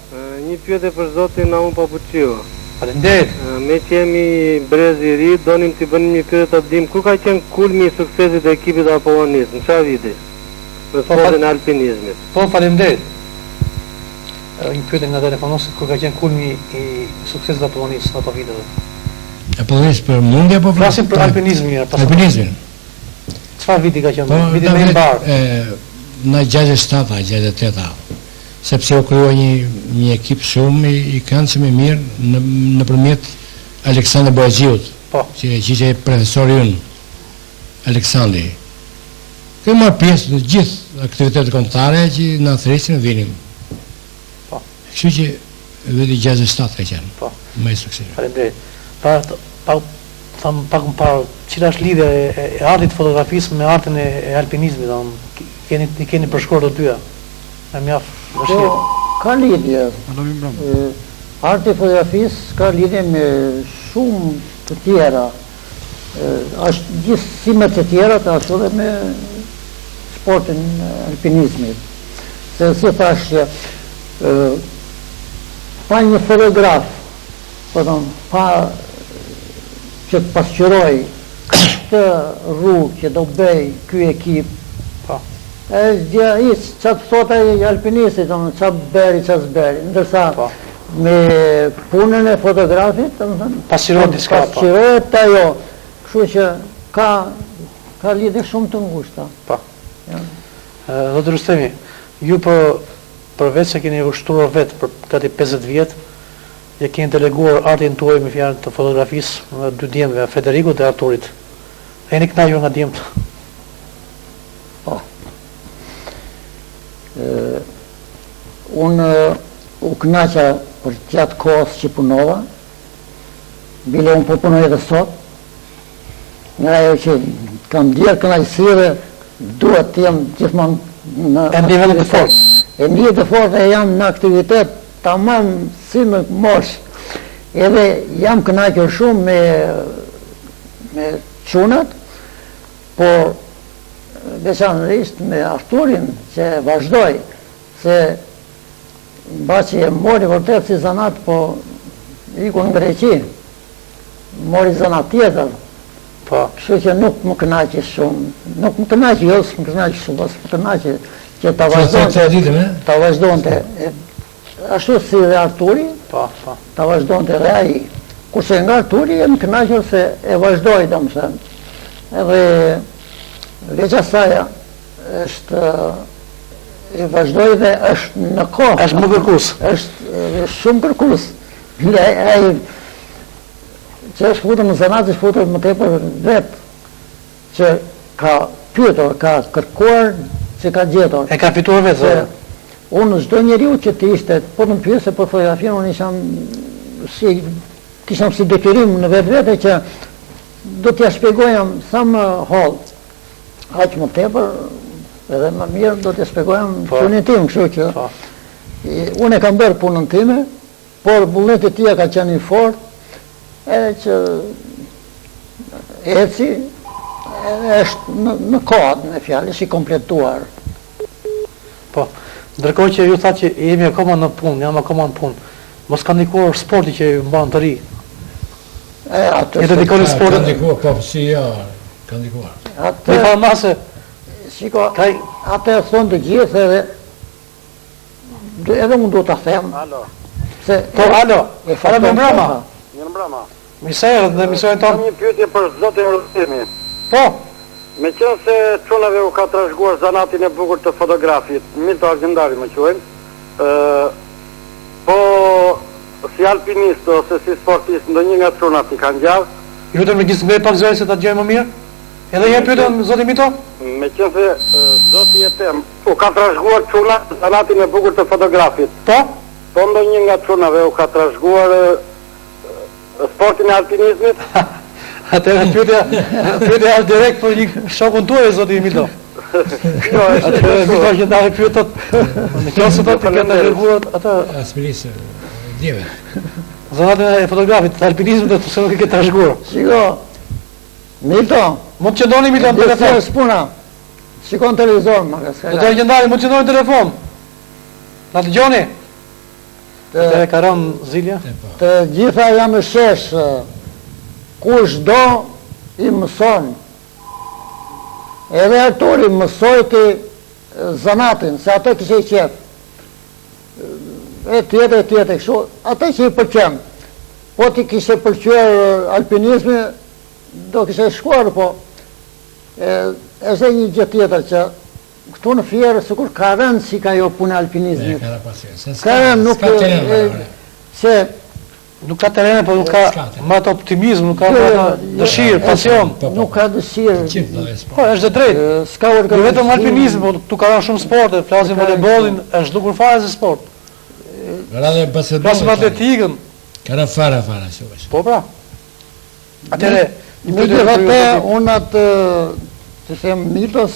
Një pyetje për zotin Naum Papuçiu. Faleminderit. Me që jemi brez i ri, donim t'i bënim një pyetje ta dim ku ka qenë kulmi i suksesit e ekipit Apollonis, në çfarë viti? Në sportin e alpinizmit. Po, faleminderit. Një pyetje nga telefonosi, ku ka qenë kulmi i suksesit të Apollonis në ato vite? Apollonis për mundje apo flasim për alpinizmin? Alpinizmin. Çfarë viti ka qenë? Viti më i mbarë. Në 67-68, sepse u krijua një ekip shumë i këndshëm i mirë nëpërmjet Aleksandr Boaxhiut, që ishte profesori ynë, Aleksandri. Kemi marrë pjesë në gjithë aktivitetet kombëtare që na thrisin vinim. Po. Kështu që viti 67 ka qenë. Po. Më i suksesshëm. Faleminderit. Tham pak më parë, cila është lidhja e artit të fotografisë me artin e alpinizmit, keni përshkruar të dyja. Me mjaft vështirë. Po, ka lidhje. Arti i fotografisë ka lidhje me shumë të tjera. Është gjithë me të tjera, ashtu dhe me sportin e alpinizmit. Se si thash që pa një fotograf, pa që të pasqyroj këtë rrugë që do bëj ky ekip, që të thot ai alpinisti, çfarë bëri, çfarë s'bëri, ndërsa me punën e fotografit, pasqyrohet ajo, kështu që ka lidhje shumë të ngushta. Po. Zoti Rustemi, ju përveç se keni ushtruar vetë për gati 50 vjet, e keni deleguar artin tuaj me fjalë të fotografisë në dy djemve, Federikut dhe Arturit. E jeni kënaqur nga djemt? Po. Unë u kënaqa për gjatë kohës që punova, bile unë po punoj edhe sot, nga ajo që kam djerë kënaqësire, duhet të jem gjithmonë në aktivitet të fortë. E ndjehet të fortë e jam në aktivitet tamam si më mosh. Edhe jam kënaqur shumë me çunat, por veçanërisht me Arturin që vazhdoi, se mbasi e mori vërtet si zanat, po iku në Greqi, mori zanat tjetër. Po. Kështu që nuk më kënaqi shumë, nuk më kënaqi, jo s'më kënaqi shumë, s'më kënaqi që ta vazhdonte. Ashtu si dhe Arturi, ta vazhdonte dhe ai. Kurse nga Arturi jam kënaqur se e vazhdoi, domethënë. Edhe veç asaj është e vazhdoi dhe është në kohë. Është më kërkues. Është shumë kërkues. Ai që është futur në zanat, është futur më tepër vetë, që ka pyetur, ka kërkuar, që ka gjetur. E ka fituar vetë. Unë çdo njeriu që të ishte, po të më pyese për fotografinë, unë kisham si detyrim në vetvete që do t'ja shpjegojam sa më holl, aq më tepër, edhe më mirë do t'ja shpjegojam punën tim, kështu që unë e kam bërë punën time, por vullneti i tij ka qenë i fortë, edhe që eci është në kohë, në fjalë, është i kompletuar. Po, Ndërkohë që ju thatë që jemi akoma në punë, jam akoma në punë. Mos ka ndikuar sporti që ju mban të ri. Atë I dedikoni Ka sportit. ndikuar, po si ja, ka ndikuar. Me farë mase, shiko, kaj, atë e thonë të gjithë edhe unë do të them. Alo, Se, po, alo, fara me mbrama. mirë mbrëma. Miserët dhe emisionin Kam tonë. një pyetje për zotin Rustemi. Po, Me qenë se çunave u ka trashëguar zanatin e bukur të fotografit, Milto Argjendari më quajnë, po si alpinist ose si sportist ndonjë nga çunat i kanë gjallë, ju lutem me gjithë pak zëri se ta dëgjoj më mirë. Edhe një pyetëm zoti Mito? me qenë se zoti e tem, u ka trashëguar çuna zanatin e bukur të fotografit. Po? Po ndonjë nga çunave u ka trashëguar sportin e alpinizmit? Atëherë pyetja është direkt për një shokun tuaj zoti Mito. Atëherë Mito që ndaj pyetot, në qoftë se do të ketë rreguar atë Aspirisë, djeve. zanatin e fotografit të alpinizmit dhe se nuk e ke trashëguar. shiko, Milto, Mund të qëndoni Mito në dhe telefon. spuna, shikon televizor, ma ka Do të Argjendari, mund të qëndoni në telefon. Na dëgjoni? Te ka rënë zilja? Të gjitha jam e shesh, kush do i mëson. Edhe Arturi mësojti zanatin, se atë kishe i qef. E tjetër, kështu, atë që i përqen. Po ti kishe përqer alpinizmi, do kishe shkuar, po. Është një gjë tjetër që këtu në Fierë, sikur ka rënë si ka jo punë alpinizmit. Ka rapasje. Ka rënë nuk se Nuk ka terene, po nuk ka më atë optimizm, nuk ka më atë dëshirë, pasion. nuk ka dëshirë. Gjithë dhe sport. Po, është dhe drejtë. S'ka Jo organizim. vetëm alpinizm, po tu ka rënë shumë sporte, flasim volejbollin, është dukur fare si sport. Radhe basketbol. Flasim atletikën. Ka rënë fara, shumë. Po pra. Atëre, Në të vete, unë atë, të them mitos,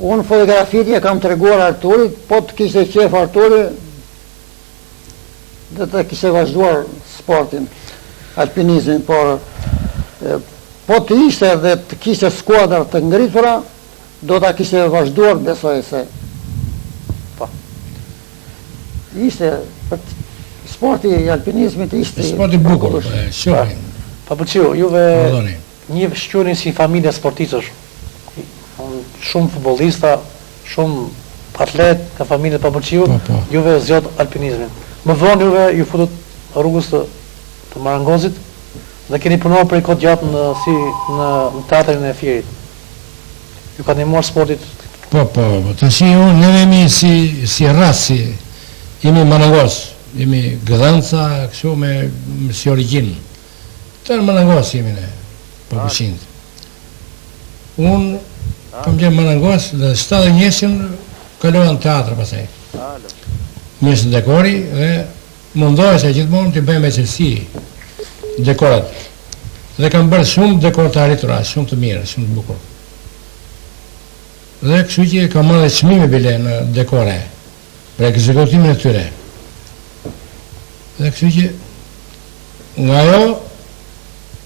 unë fotografit e kam të reguar Arturit, po të kishte qef Arturi, dhe të kishte vazhduar sportin, alpinizmin, por po të ishte dhe të kishte skuadra të ngritura, do të kishte vazhduar, besoj se. Po. Ishte, sporti i alpinizmit ishte... Sporti bukur, shohin. Pa pëlqeu, juve Pardoni. një shqueni si familja sportistësh. Shumë futbollista, shumë atlet, ka familje pa pëlqeu, Po. juve zgjat alpinizmin. Më vonë juve ju futët rrugës të Marangozit dhe keni punuar për kohë gjatë në teatrin e Fierit. Ju ka ndihmuar sportit. Po, të shi unë, ne jemi si rrasë, jemi Manangos, jemi gëdhanca, kështu si origjinë. Të në Manangos jemi ne, po përshindë. Unë kam qenë Manangos dhe 7 njësin kalohen teatrë pasaj. Njësën dekori dhe mundohet se gjithmonë të bëjmë e qëllësi dekorat. Dhe kam bërë shumë dekor të arritura, shumë të mirë, shumë të bukur. Dhe kështu që kam marrë dhe çmime bile në dekore, për ekzekutimin e tyre. Dhe kështu që nga jo,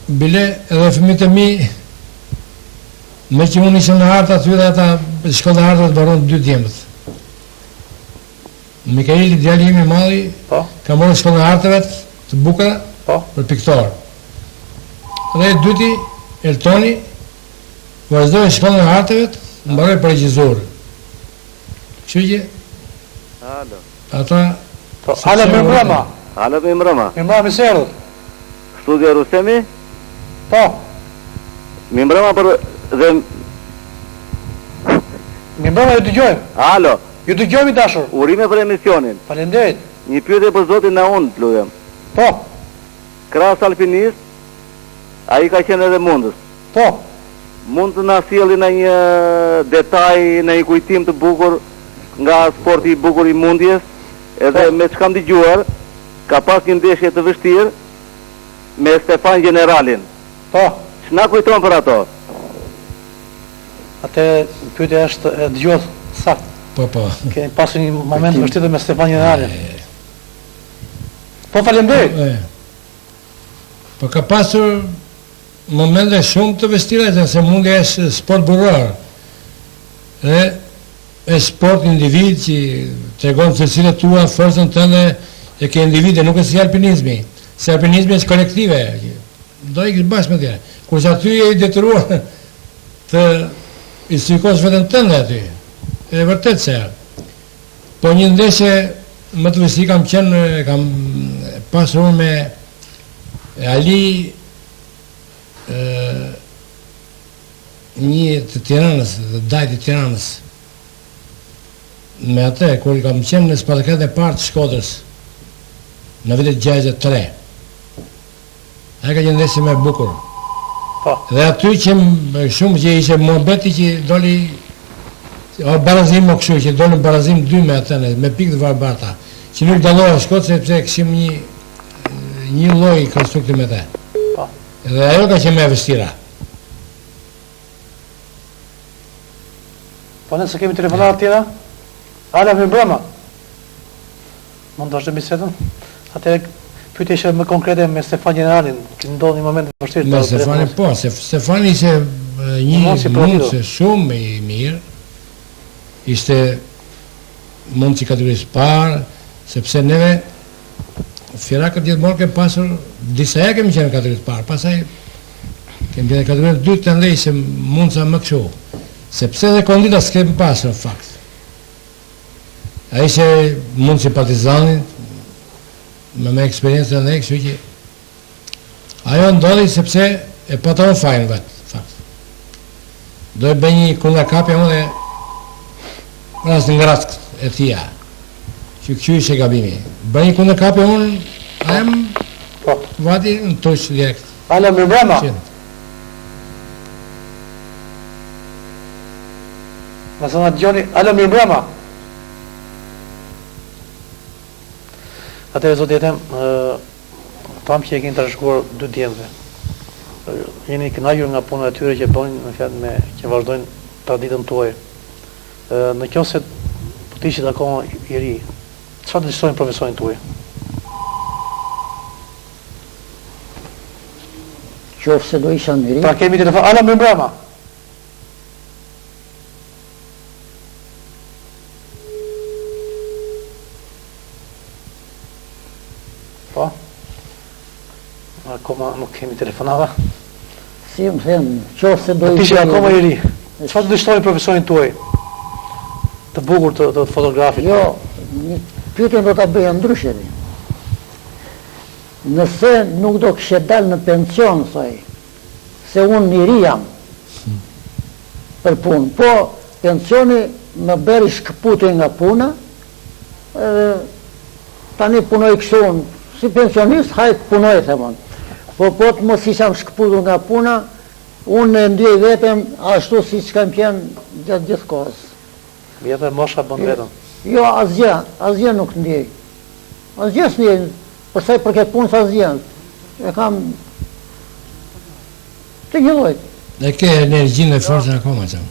bile edhe fëmijët e mi, me që unë ishëm në harta aty dhe ata shkollë e harta të baron 2 djemët. Mikaeli, djali imi malli, Po, ka morë shkollë e hartëve të bukura po. për piktor. Dhe e dyti, Eltoni, vazhdoj shkollën e hartëve, mbaroj për regjizor. Kështu që ata... Po, ala mirëmbrëma. Halet me mbrëma. Mirëmbrëma mi serdhët. Studia Rustemi, Po, mi mbrëma për dhe... mirëmbrëma ju dëgjojmë. Alo, Ju dëgjojmë i dashur. urime për emisionin. Faleminderit. Një pyetje për zotin na unë të lutem. Po, Krahas alpinist, ai ka qenë edhe mundës. po. Mund të na sjelli në një detaj, në një kujtim të bukur nga sporti i bukur i mundjes, edhe me çka kam dëgjuar, ka pas një ndeshje të vështirë me Stefan Generalin. Po, Ç'na kujton për ato? atë pyetja është e dëgjuar saktë. Po. Keni pasur një moment të vështirë me Stefan Generalin. Po, faleminderit. Po ka pasur momente shumë të vështira, se mundi është sport burror. Dhe e sport individ që tregon cilësitë tua, forcën tënde e ke individe, nuk është si alpinizmi. Se alpinizmi është kolektive. Do ikësh bashkë me tjerë. Kurse aty je i detyruar të i sikosh veten tënde aty. E vërtet se. Po një ndeshje më të vështirë kam pasur unë me Ali një të Tiranës, dajt i Tiranës. Me atë, kur kam qenë në spartakiaden e parë të Shkodrës, në vitet 63. Ai ka qenë ndeshje më e bukur. Dhe aty që shumë që ishte muhabeti që doli barazim më kështu, që doli barazim 2 me atë, me pikë të barabarta, që nuk dallohen shkot sepse kishim një lloj konstrukti me të. Dhe ajo ka qenë më e vështira. Po nëse kemi telefonat tjera? Ala me mbrëma. Mund të është bisedën? Atëre pyetje që më konkrete me Stefan Generalin, që ndodhi një moment të vështirë. Me Stefani po, Stefani ishte një mundëse shumë i mirë. Ishte mundësi kategorisë parë, sepse neve Firakët gjithmonë kemi pasur, disa ja kemi qenë kategorisë parë, pastaj kemi qenë kategorisë dytë të ndej se mundësa më kështu. Sepse dhe kondita s'kemi pasur, në fakt. A ishe mund si Partizani, me eksperiencë të ndaj, kështu që ajo ndodhi sepse e patron fajnë vetë, fakt. Do e bëj një kunda kapja më dhe ras në ngratës e tia, që kështu ishe gabimi. Bëj një kunda kapja unë, ajem vati në tush direkt. Ala më brema. Nëse në të gjoni, ala më brema. Atëherë zotë jetem, tam që e keni trashëguar 2 djemve. Jeni kënaqur nga puna e tyre që bëjnë, në fjalë që vazhdojnë traditën tuaj. Në qoftë se po të ishit akoma i ri, çfarë do të thonë profesorin tuaj? Qoftë se do isha i ri. Pra kemi telefon, ala më brama. Po? Akoma nuk kemi telefonava. Si më them, qoftë se do isha isha akoma i ri. Çfarë do të thonë profesorin tuaj? Të bukur të fotografit. Jo, një pyetjen do ta bëja ndryshe. Nëse nuk do kështë dalë në pension, thoj, se unë i ri jam për punë, po pensioni më bëri shkëputje nga puna, tani punoj kështu unë, si pensionist, hajtë punoj, themon. Po të mos isha shkëputur nga puna, unë e ndjej vetëm ashtu si që kam qenë gjatë gjithë kohës. Vjetë e mosha bën vetëm. Jo, asgjë nuk ndjej. Asgjë s'ndjej, përsa i përket punës asgjë. E kam të një lloj. E ke energjinë dhe forcën akoma, që?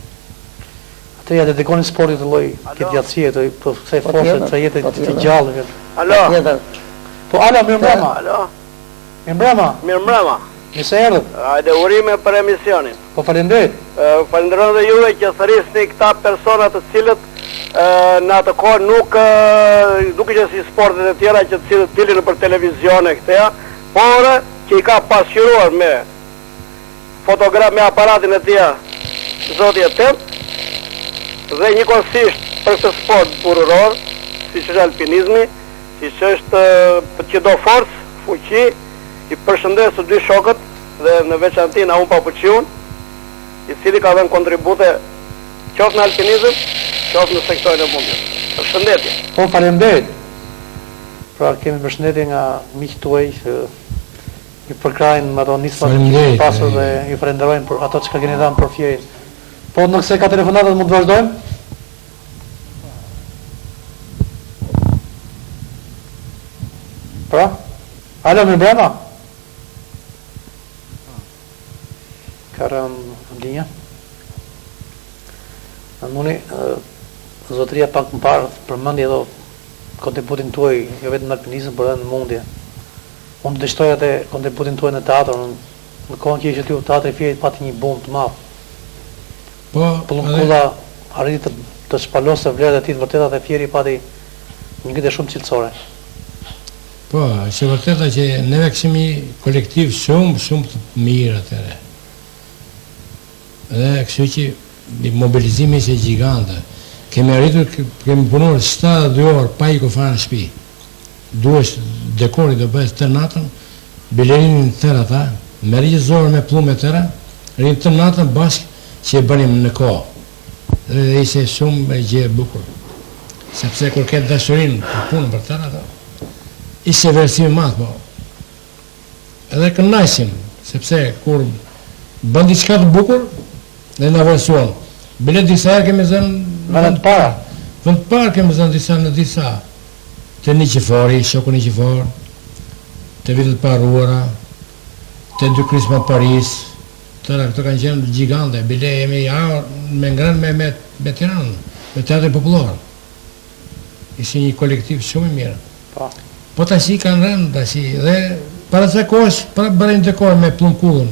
Atë ja dedikoni sportit të lloj këtë gjatësie, të kësaj force, të jetë të gjallë. Alo. Po ala mirëmbrëma. Alo. Mirëmbrëma. Mirëmbrëma. Mirë erdhët. Hajde urime për emisionin. Po falenderoj. Falenderoj dhe juve që thërisni këta persona të cilët në atë kohë nuk ishte si sportet e tjera që të cilët dilin për televizione këteja, por që i ka pasqyruar me fotograf me aparatin e tia zoti e tem dhe njëkohësisht për këtë sport burror, si që është alpinizmi, si që është që do forcë, fuqi, i përshëndes të 2 shokët dhe në veçantin Aun Papuqiun, i cili ka dhënë kontribute qoftë në alpinizëm, qoftë në sektorin e mundjes. Përshëndetje. Po falenderoj. Pra kemi përshëndetje nga miqtë tuaj që i përkrajnë me ato nismat që kemi pasur dhe ju falenderojnë për ato që ka keni dhënë për fjerin. Po nëse ka telefonatët mund të vazhdojmë? Pra? Alo, mirëmbrëma? Ka rënë linja? Muni, zotëria pak më parë përmendje edhe kontributin tuaj, jo vetëm në alpinizëm, por edhe në mundje. Unë dështoj atë kontributin tuaj në teatr, në kohën që ishte ty teatri Fierit pati një boom të madh. Po, Pëllumkulla arriti të të shpalosë vlerat e tij të vërteta dhe Fieri pati një ngritje shumë cilësore. Po, është vërteta që neve kishim një kolektiv shumë të mirë atëre. Dhe kështu që mobilizimi ishte gjigante. Kemi arritur, kemi punuar 72 orë pa i kufara në shtëpi. Duhesh dekori do bëhet të natën, bilerinin tërë ata, me regjizorë me plume tëra, rinë të natën bashkë që e bënim në kohë. Dhe ishte shumë e gjë e bukur. Sepse kur ketë dashurin për punë për tëra ata, ishte vlerësimi madh, po. Edhe kënaqsim, sepse kur bën diçka të bukur, dhe na vlerësuan. Bile disa herë kemi zënë Vend para. Vend para kemi zënë disa. Të Niqifori, shoku Niqifor, të vitet paruara, të dy Krisma Paris, tëra këto kanë qenë gjigante, bile jemi me ngrënë me Tiranën, me teatrin popullor. Ishte një kolektiv shumë i mirë. Po tash kanë rënë tash dhe para sa kohës bërin dekor me plumkullën.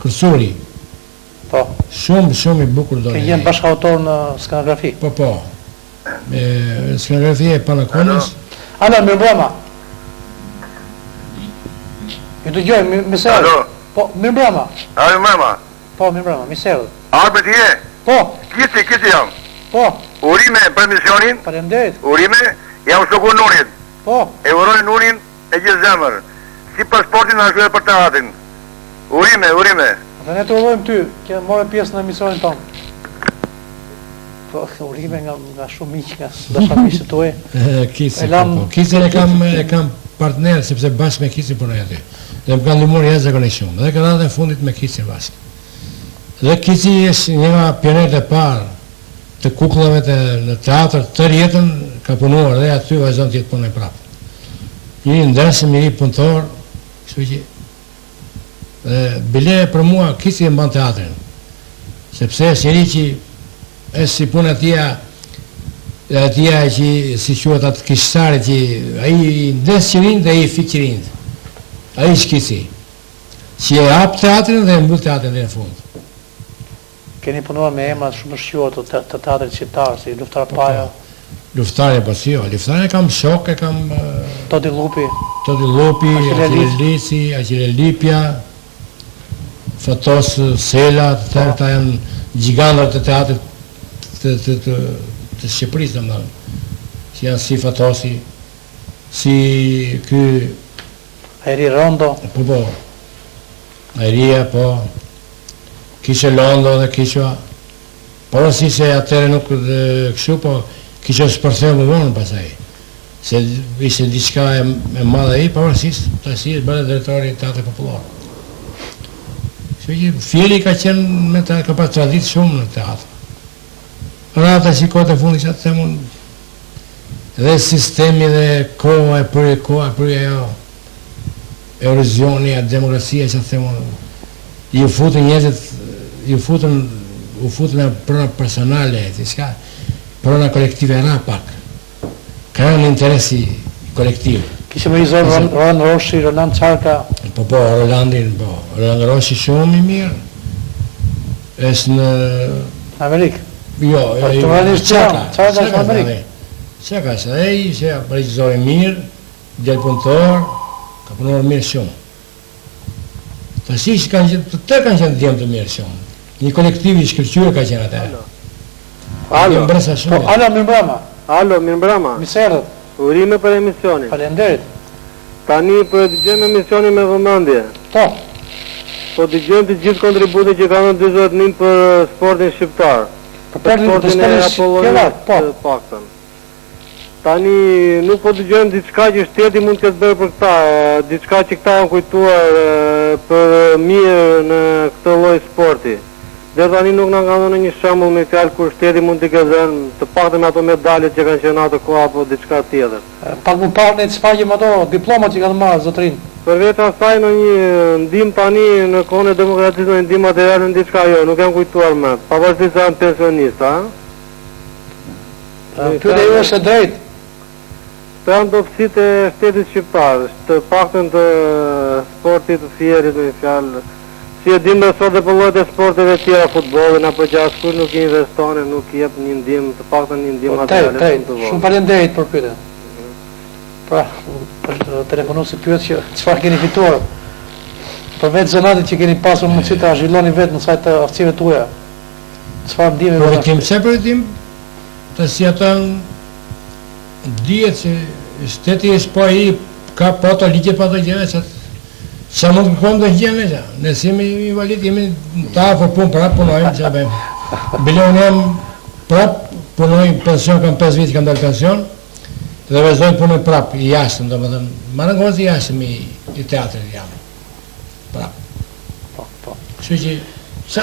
Kursuri. Po. Shumë i bukur do. Ke jenë bashkëautor në skenografi. Po. Me skenografia e Panakonës. Alo, mirëmbrëma. Ju dëgjoj, mirë. Alo. Po, mirëmbrëma. Mirëmbrëma. Po, mirëmbrëma, mirë. Arbet je? Po. Kisi jam. Po. Urime për misionin. Faleminderit. Urime, jam shoku Nurit. Po. E uroj Nurin e gjithë zemër. Si pasportin ashtu edhe për teatrin. Urime. Dhe ne të urojmë ty, që more pjesë në emisionin tonë. Po, urime nga shumë miq, nga dashamirësit tuaj. Kisin e kam partner, sepse bashkë me Kisin punoj aty. Dhe më kanë ndihmuar jashtëzakonisht shumë. Dhe kanë ardhur në fundit me Kisin bashkë. Dhe Kisi është një nga pionerët e parë të kukullave në teatr, tërë jetën ka punuar dhe aty vazhdon të jetë punoj prapë. Një ndershëm i punëtor, kështu që bile për mua Kisi e mban teatrin. Sepse është njëri që është si punë atia që si quhet atë kishtarit që ai ndes qirin dhe ai fik qirin. Ai është Kisi. Që e hap teatrin dhe e mbyll teatrin deri në fund. Keni punuar me emra shumë të shquar të teatrit shqiptar, si Luftar Paja. Luftare po si jo, luftare kam shok, kam Toti Lupi, Achille Lici, Achille Lipja, Fatos Sela, të tërë ta janë gjigandrat të teatrit të Shqipërisë, që janë si Fatosi, si ky Airi Rondo. Po, Airia, po, kishe Londo dhe kisha, por si se atëre nuk kështu, po kisha shpërtheu më vonë pasaj, se ishte diçka e madhe i, por si të si e bërë drejtori i teatrit popullor. Fieri ka qenë ka pas tradit shumë në teatr. Rata që kohët e fundi që atë themun, dhe sistemi dhe koha e përje jo, erozioni, demokracia që atë themun, ju futën njëzit, u futën e prona personale, prona kolektive rapak, ka në interesi kolektiv. Kishë më rizor Roland Roshi, Roland Qarka. Po, Roland Roshi shumë i mirë. është në Amerikë. Jo, Qarka është në Amerikë. Qarka është ai, që regjizor i mirë, djelë punëtor, ka punuar mirë shumë. Të si që kanë qenë djemë të mirë shumë. Një kolektiv i shkëlqyer ka qenë atë. Alo, mirëmbrëma. Alo, mirëmbrëma. Miserdhët. Urime për emisionin. Faleminderit. Tani për dëgjojmë emisionin me vëmendje. Po dëgjojmë të gjithë kontributin që kanë dhënë për sportin shqiptar. Për sportin e Apollonit të paktën. Tani nuk po dëgjojmë diçka që shteti mund të bëjë për këta, diçka që këta janë kujtuar për mirë në këtë lloj sporti. Dhe tani nuk na kanë dhënë një shembull me fjalë kur shteti mund t'i ketë dhënë të paktën ato medalet që kanë qenë ato kohë apo diçka tjetër. Pak më parë ne çfarë ato diplomat që kanë marrë zotrin. Për vetë asaj në një ndim tani në kohën e demokracisë në ndim material në diçka jo, nuk jam kujtuar më. Pavarësisht se janë pensionista, Pyetja ju është e drejtë. Të janë dobësitë e shtetit shqiptar, të paktën të sportit të Fierit me fjalë Si e dim dhe sot dhe për llojet e sporteve tjera, futbollin apo gjashtë, kur nuk investone, nuk jep një ndihmë, të paktën një ndihmë materiale shumë të vogël. Shumë faleminderit për pyetjen. Pra, telefonuesi pyet që çfarë keni fituar? Përveç zanatit që keni pasur mundësi ta zhvilloni vetë në sajt të aftësive tuaja. Çfarë ndihmë Përfitim se përfitim, të si ata dihet se shteti është po i ka po ato ligje pa ato gjëra, sa mund të kërkojmë të gjëra nëse. Ne si invalid jemi ta për punë prapë punojmë, çfarë bëjmë? Bilonem prapë punojmë, pension kam 5 vite kam dalë pension dhe vazhdoj punoj prapë i jashtëm, domethënë, marrëngos i jashtëm i teatrit jam. Prapë. Po. Kështu që sa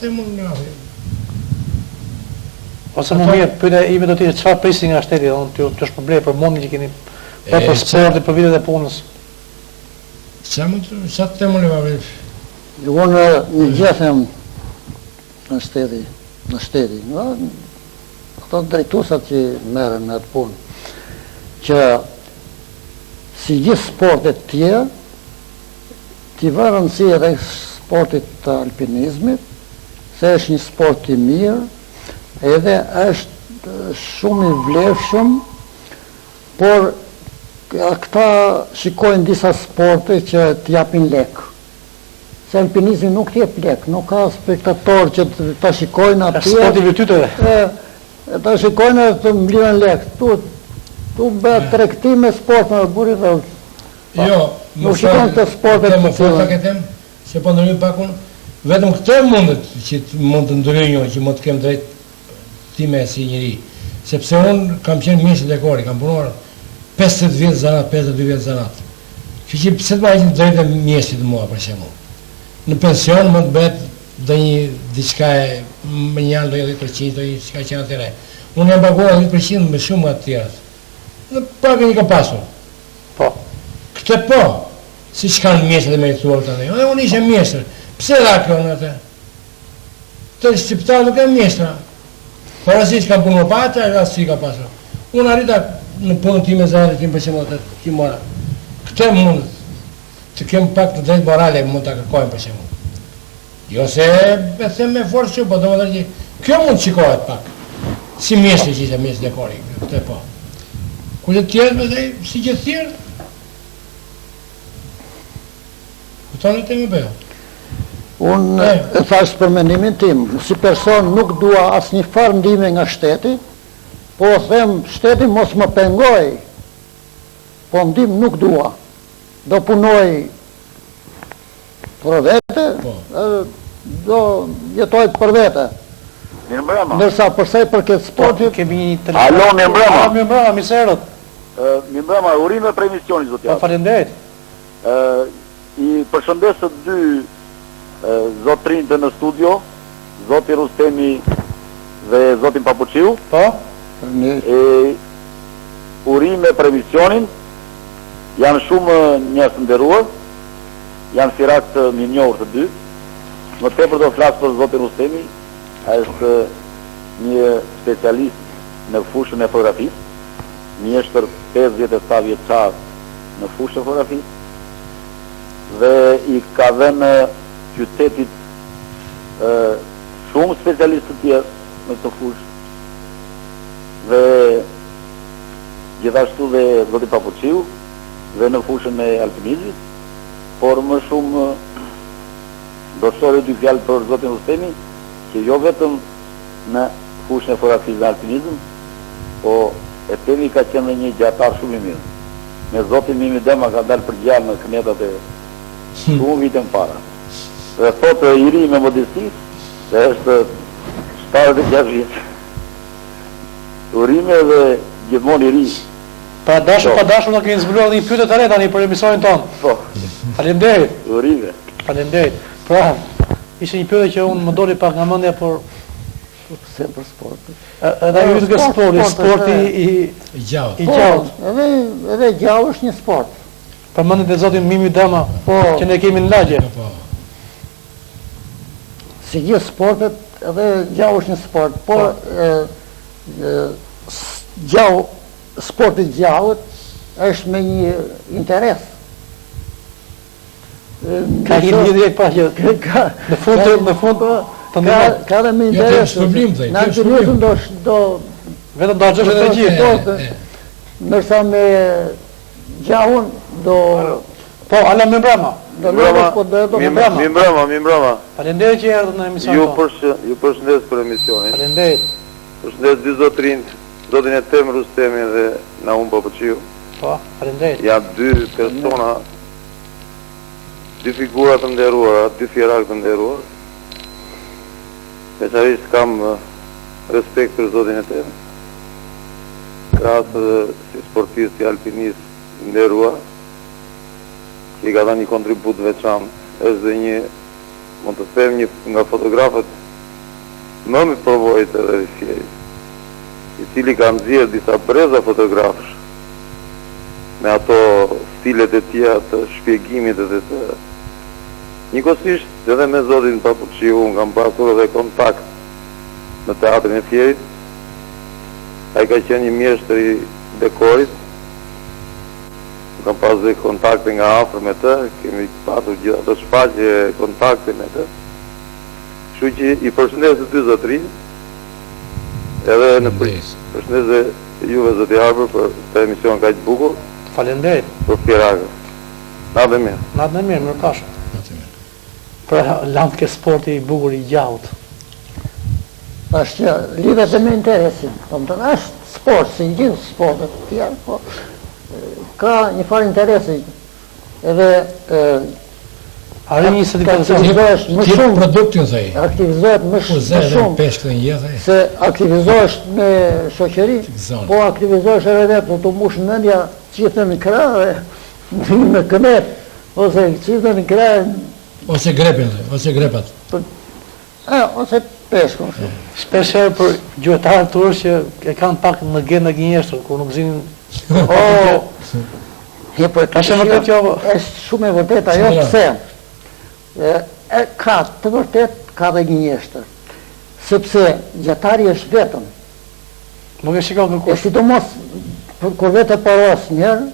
them unë nga Ose më mirë, pyetja ime do të ishte çfarë prisni nga shteti, të është probleme për mundin që keni për sportin, për vitet e punës. Sa të them unë vabë. Unë një gjethem në shteti, ato drejtuesat që merren me atë punë, që si gjithë sportet tjerë, t'i vë rëndësi edhe sportit të alpinizmit, se është një sport i mirë, edhe është shumë i vlefshëm, por këta shikojnë disa sporte që t'japin lek. Se alpinizmi nuk t'jep lek, nuk ka spektator që ta shikojnë atje. Sporti virtyteve. Ta shikojnë e të mblirën lek. Tu bëhet tregti me sport me burit dhe... Jo, nuk shikojnë të sportet më fort paketem, se po ndryjmë pakun, vetëm këtë mundet që mund të ndryjmë, që mund të kem drejt time si njëri. Sepse unë kam qenë mjesht dekori, kam punuar 50 vjetë zanat, 52 vjetë zanat. Që pse të marrë drejtë e mjeshtit mua, për shembull. Në pension mund të bëhet dhe një diçka më një anë do 10%, do një diçka që janë të re. Unë jam paguar 10% me shumë nga të tjerat. Në pak një ka pasur. Po. Këtë po, si që kanë mjeshtët e merituar të ne. Unë ishe mjeshtër. Pse dha kjo në atë? Të shqiptarë nuk e mjeshtra. Por asisht kam punuar pa atë, asë ka pasur. Unë arrita në punën time zanat tim për shembull të mora. Këtë mund të kem pak të drejtë morale mund ta kërkojmë për shembull. Jo se e them me forcë që po domethënë që kjo mund shikohet pak. Si mjeshtri që ishte mjesht dekori, këtë po. Kur të tjerë me dhe si gjithë tjerë. Kuptoni të më bëjo. Unë e thash për mendimin tim, si person nuk dua asnjë farë ndihme nga shteti, po them shteti mos më pengoj, po ndihmë nuk dua. Do punoj për vete, do jetoj për vete. Mirëmbrëma. Ndërsa përsa i përket sportit, kemi një telefon. Alo, mirëmbrëma. Mirëmbrëma, mirëserët. Mirëmbrëma, urime për emisionin zot. Po faleminderit. I përshëndes të dy zotrinjtë në studio, zoti Rustemi dhe zotin Papuqiu. Po. Urime për emisionin, janë shumë njerëz të nderuar, janë firak të minjohur të dy. Më tepër do flas për zotin Rustemi, ai është një specialist në fushën e fotografisë, mjeshtër 57 vjeçar në fushën e fotografisë dhe i ka dhënë qytetit shumë specialistë të tjerë në këtë fushë dhe gjithashtu dhe zoti Papuqiu dhe në fushën e alpinizmit, por më shumë do të shohë dy fjalë për zotin Rustemi, që jo vetëm në fushën e fotografisë dhe alpinizëm, po e temi ka qenë një gjatar shumë i mirë. Me zotin Mimi Dema ka dalë për gjallë në kënetat e shumë vitën para. Dhe thotë i ri me modesti, se është 76 vjetë. Urime dhe gjithmonë i ri. Pa dashur do kemi zbuluar një pyetje të re tani për emisionin ton. Po. Faleminderit. Urime. Faleminderit. Pra, ishte një pyetje që unë më doli pak nga mendja, por se për sportin. Edhe ju të sporti i gjallë. Edhe gjallë është një sport. Përmendet e zotin Mimi Dema, që ne kemi në lagje. Si gjithë sportet, edhe gjallë është një sport, por sporti gjallët është me një interes. Ka një lidhje pa që në fund të ndërmat. Ka dhe me Jo, interes. të shpërblim, thej, Në të shpërblim. aktivizën do Vetëm do gjështë të gjithë. nërsa me gjahun do Po, ala me mbrama. do lëvës, po do me brama. Mi mbrama. Falenderit që erdhët në emision tonë. Ju përshëndes për emisionin. Falenderit. Përshëndes dy zotrinj, zotin e Tem Rustemi dhe Naum Papaqiu. Po, falenderit. Janë dy persona, dy figura të nderuara, dy fjerak të nderuar. Veçarisht kam respekt për zotin e Tem. Krasë si sportist, si alpinist nderuar, që i ka dhënë një kontribut veçantë, është dhe një, mund të them, një nga fotografët më me përvojtë edhe rifjerit, i cili ka nxjerrë disa breza fotografësh me ato stilet e tija të shpjegimit edhe të njëkohësisht edhe me zotin Papaqiu unë kam pasur edhe kontakt në teatrin e Fierit. Ai ka qenë një mjeshtër i dekorit. Kam pasur dhe kontakte nga afër me të, kemi pasur gjithë ato shfaqje kontakte me të. Kështu që i përshëndes të dy zotrinj, edhe në përshëndes dhe juve zoti Arbër për të emision kaq të bukur. Falenderit. Për fjerakët. Natë mirë. Natë mirë, mirë pashë. Për lanë ke sporti i bukur i gjallët. Është që lidhet me interesin. Është sport, si gjithë sportet të tjerë, po ka një farë interesi. Edhe aktivizohesh më shumë produktin thej. Aktivizohet më shumë peshkë dhe njetë. Se aktivizohesh me shoqëri, po aktivizohesh edhe vetë, po të mush mendja qitën në krahë, me këmet, ose qitën në krahë. Ose grepin, ose grepat. Ose peshkën. Shpesherë për gjuetarë turë që e kanë pak në gjendë në gjenjeshtër, kur nuk zinin... është shumë e vërtet, ajo pëse ka të vërtet, ka dhe gjenjeshtër. Sepse gjatari është vetëm. Nuk e shikon kërkush. E sidomos, kur vetë e paros njerë,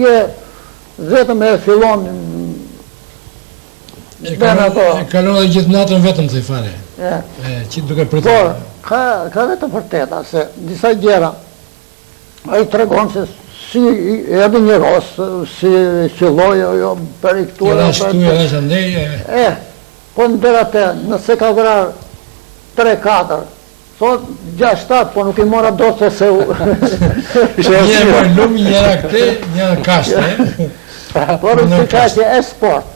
je vetëm e fillon... E kalon dhe gjithë natën vetëm të i fare. Qitë duke pritë. Por, ka dhe të vërteta, se disa gjera, a i tregon se si edhe një rosë, si qëlloja, jo, për i këtu... Jela shtu, jela shëndej... Po në dërate, nëse ka vrar 3-4, sot 6-7, po nuk i mora do se se... Një mërë lumë, njëra këte, njëra kashte. Por në si kashte e sport.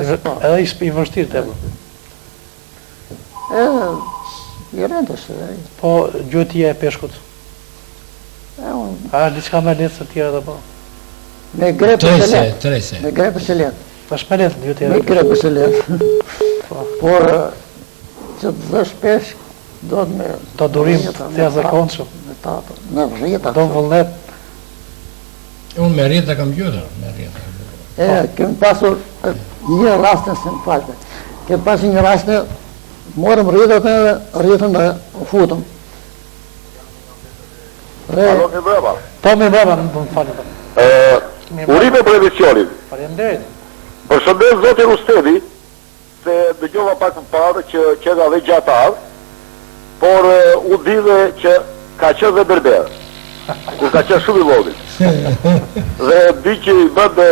Edhe i vështirë të ebë. I rendës. Po gjuetia e peshkut. A është diçka me letë së tjera dhe po? Me grepës e letë. Trese. Me grepës e letë. është me letë gjuetia. Me grepës e letë. Por që të dhesh peshk, do të me... Do durim të jashtëzakonshëm. Në rrita. Do vullnet. Unë me rrita kam gjyëta, me rrita. Kemi pasur një rastën se më falte. Kemi pasur një rastën, morëm rritët e rritën dhe futëm. Alo, mi brema. Po, mi brema, në më falit. Urime për emisionin. Falenderit. Përshëndes zoti Rustemi, se dëgjova pak më parë që qena dhe gjatar, por u didhe që ka qenë dhe berber, kur ka qenë shumë i vogël. Dhe di që i bëndë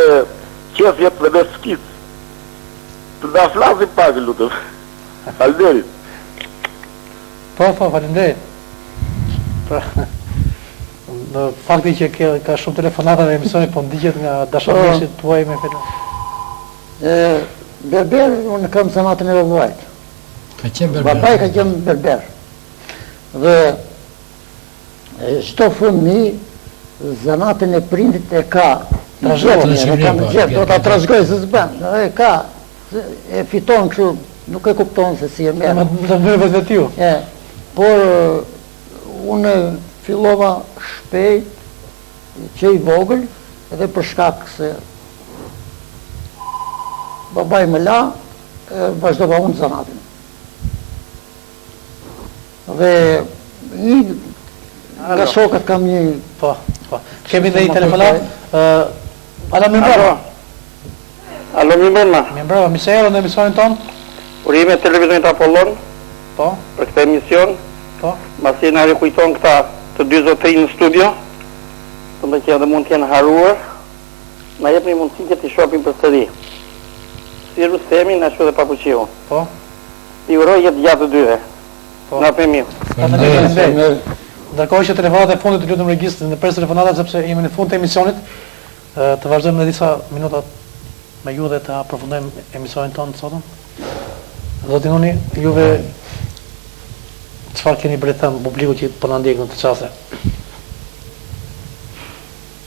qefjet dhe me skic, të nga flasim pak, lutëm. Falenderit. Po, falenderit. Në fakti që ka shumë telefonata dhe emisioni, po ndigjet nga dashamishit tuaj me fillon. Berber, unë kam zanatën e vëllajt. Ka qenë berber. Babaj ka qenë berber. Dhe çdo fëmijë zanatën e prindit e ka. Do ta trashëgoj se s'bën. E ka. E fiton kështu, nuk e kupton se si e merr. Në mënyrë vetvetiu. Por unë fillova shpejt, që i vogël, edhe për shkak se babaj më la, vazhdova unë zanatin. Dhe nga shokët kam një... Po. Kemi dhe i telefonat. Ala më mbrëma. Alo, mi mërma. Mi mbrëma, mi se erë në emisionin tonë? Urime televizionit Apollon Po, për këtë emision. po. Masi na rikujton këta të dy zotërinj në studio, të më që edhe mund t'jenë haruar, na jep një mundësi që t'i shohim për sëri. Si Rustemi na shoh dhe Papuqiu. Po. I uroj jetë gjatë të dyve. Po. Na për mirë. Faleminderit. Ndërkohë që telefonat e fundit të lutem regjistrin në pres telefonatat sepse jemi në fund të emisionit, të vazhdojmë në disa minuta me ju dhe të aprofundojmë emisionin tonë të sotëm. Zotin Uni, juve çfarë keni bërë thënë publiku që po na ndjek në të çaste?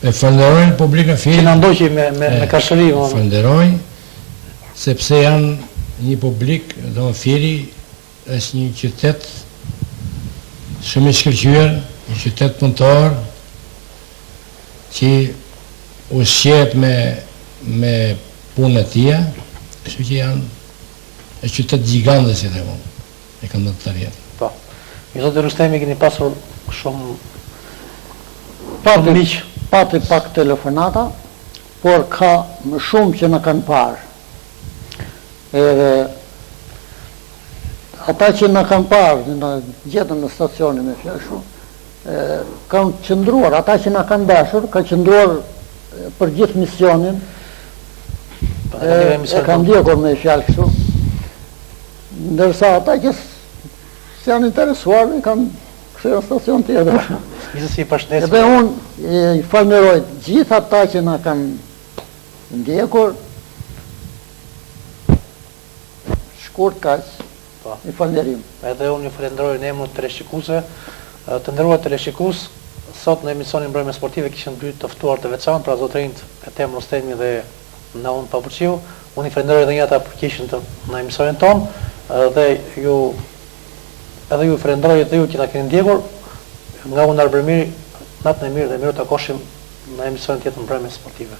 E falenderojnë publikën Që Firi. na ndoqi me kashëri, domethënë. Falenderojnë sepse janë një publik, do Firi është një qytet shumë i shkëlqyer, një qytet punëtor që ushqehet me punën e tij, kështu që janë e qytet gjigante si them unë. E kanë të tërë. Po. Ju zotë Rustemi keni pasur shumë miq. Pati pak telefonata, por ka më shumë që në kanë parë. Edhe ata që në kanë parë, në gjetën në stacionin me fjalë shumë, kanë qëndruar, ata që në kanë dashur, ka qëndruar për gjithë misionin, e kanë ndjekur me fjalë kështu. Ndërsa ata që s'janë interesuar, kanë kthyer në stacion tjetër. Gjithsesi përshëndesim. Edhe unë i falenderoj gjithë ata që na kanë ndjekur. Shkurt kaq. Po. I falenderim. Edhe unë ju falenderoj në emër të teleshikuesve, të nderuar teleshikues, sot në emisionin Mbrëmje Sportive kishin dy të ftuar të veçantë, pra zotërinjt e Tem Rustemi dhe Naun Papuqiu. Unë i falenderoj edhe një ata që ishin në emisionin ton, dhe ju falenderoj edhe ju që na keni ndjekur. Nga unë Arbërmiri, natën e mirë dhe mirë të takoshim në emisionin tjetër Mbrëmje Sportive.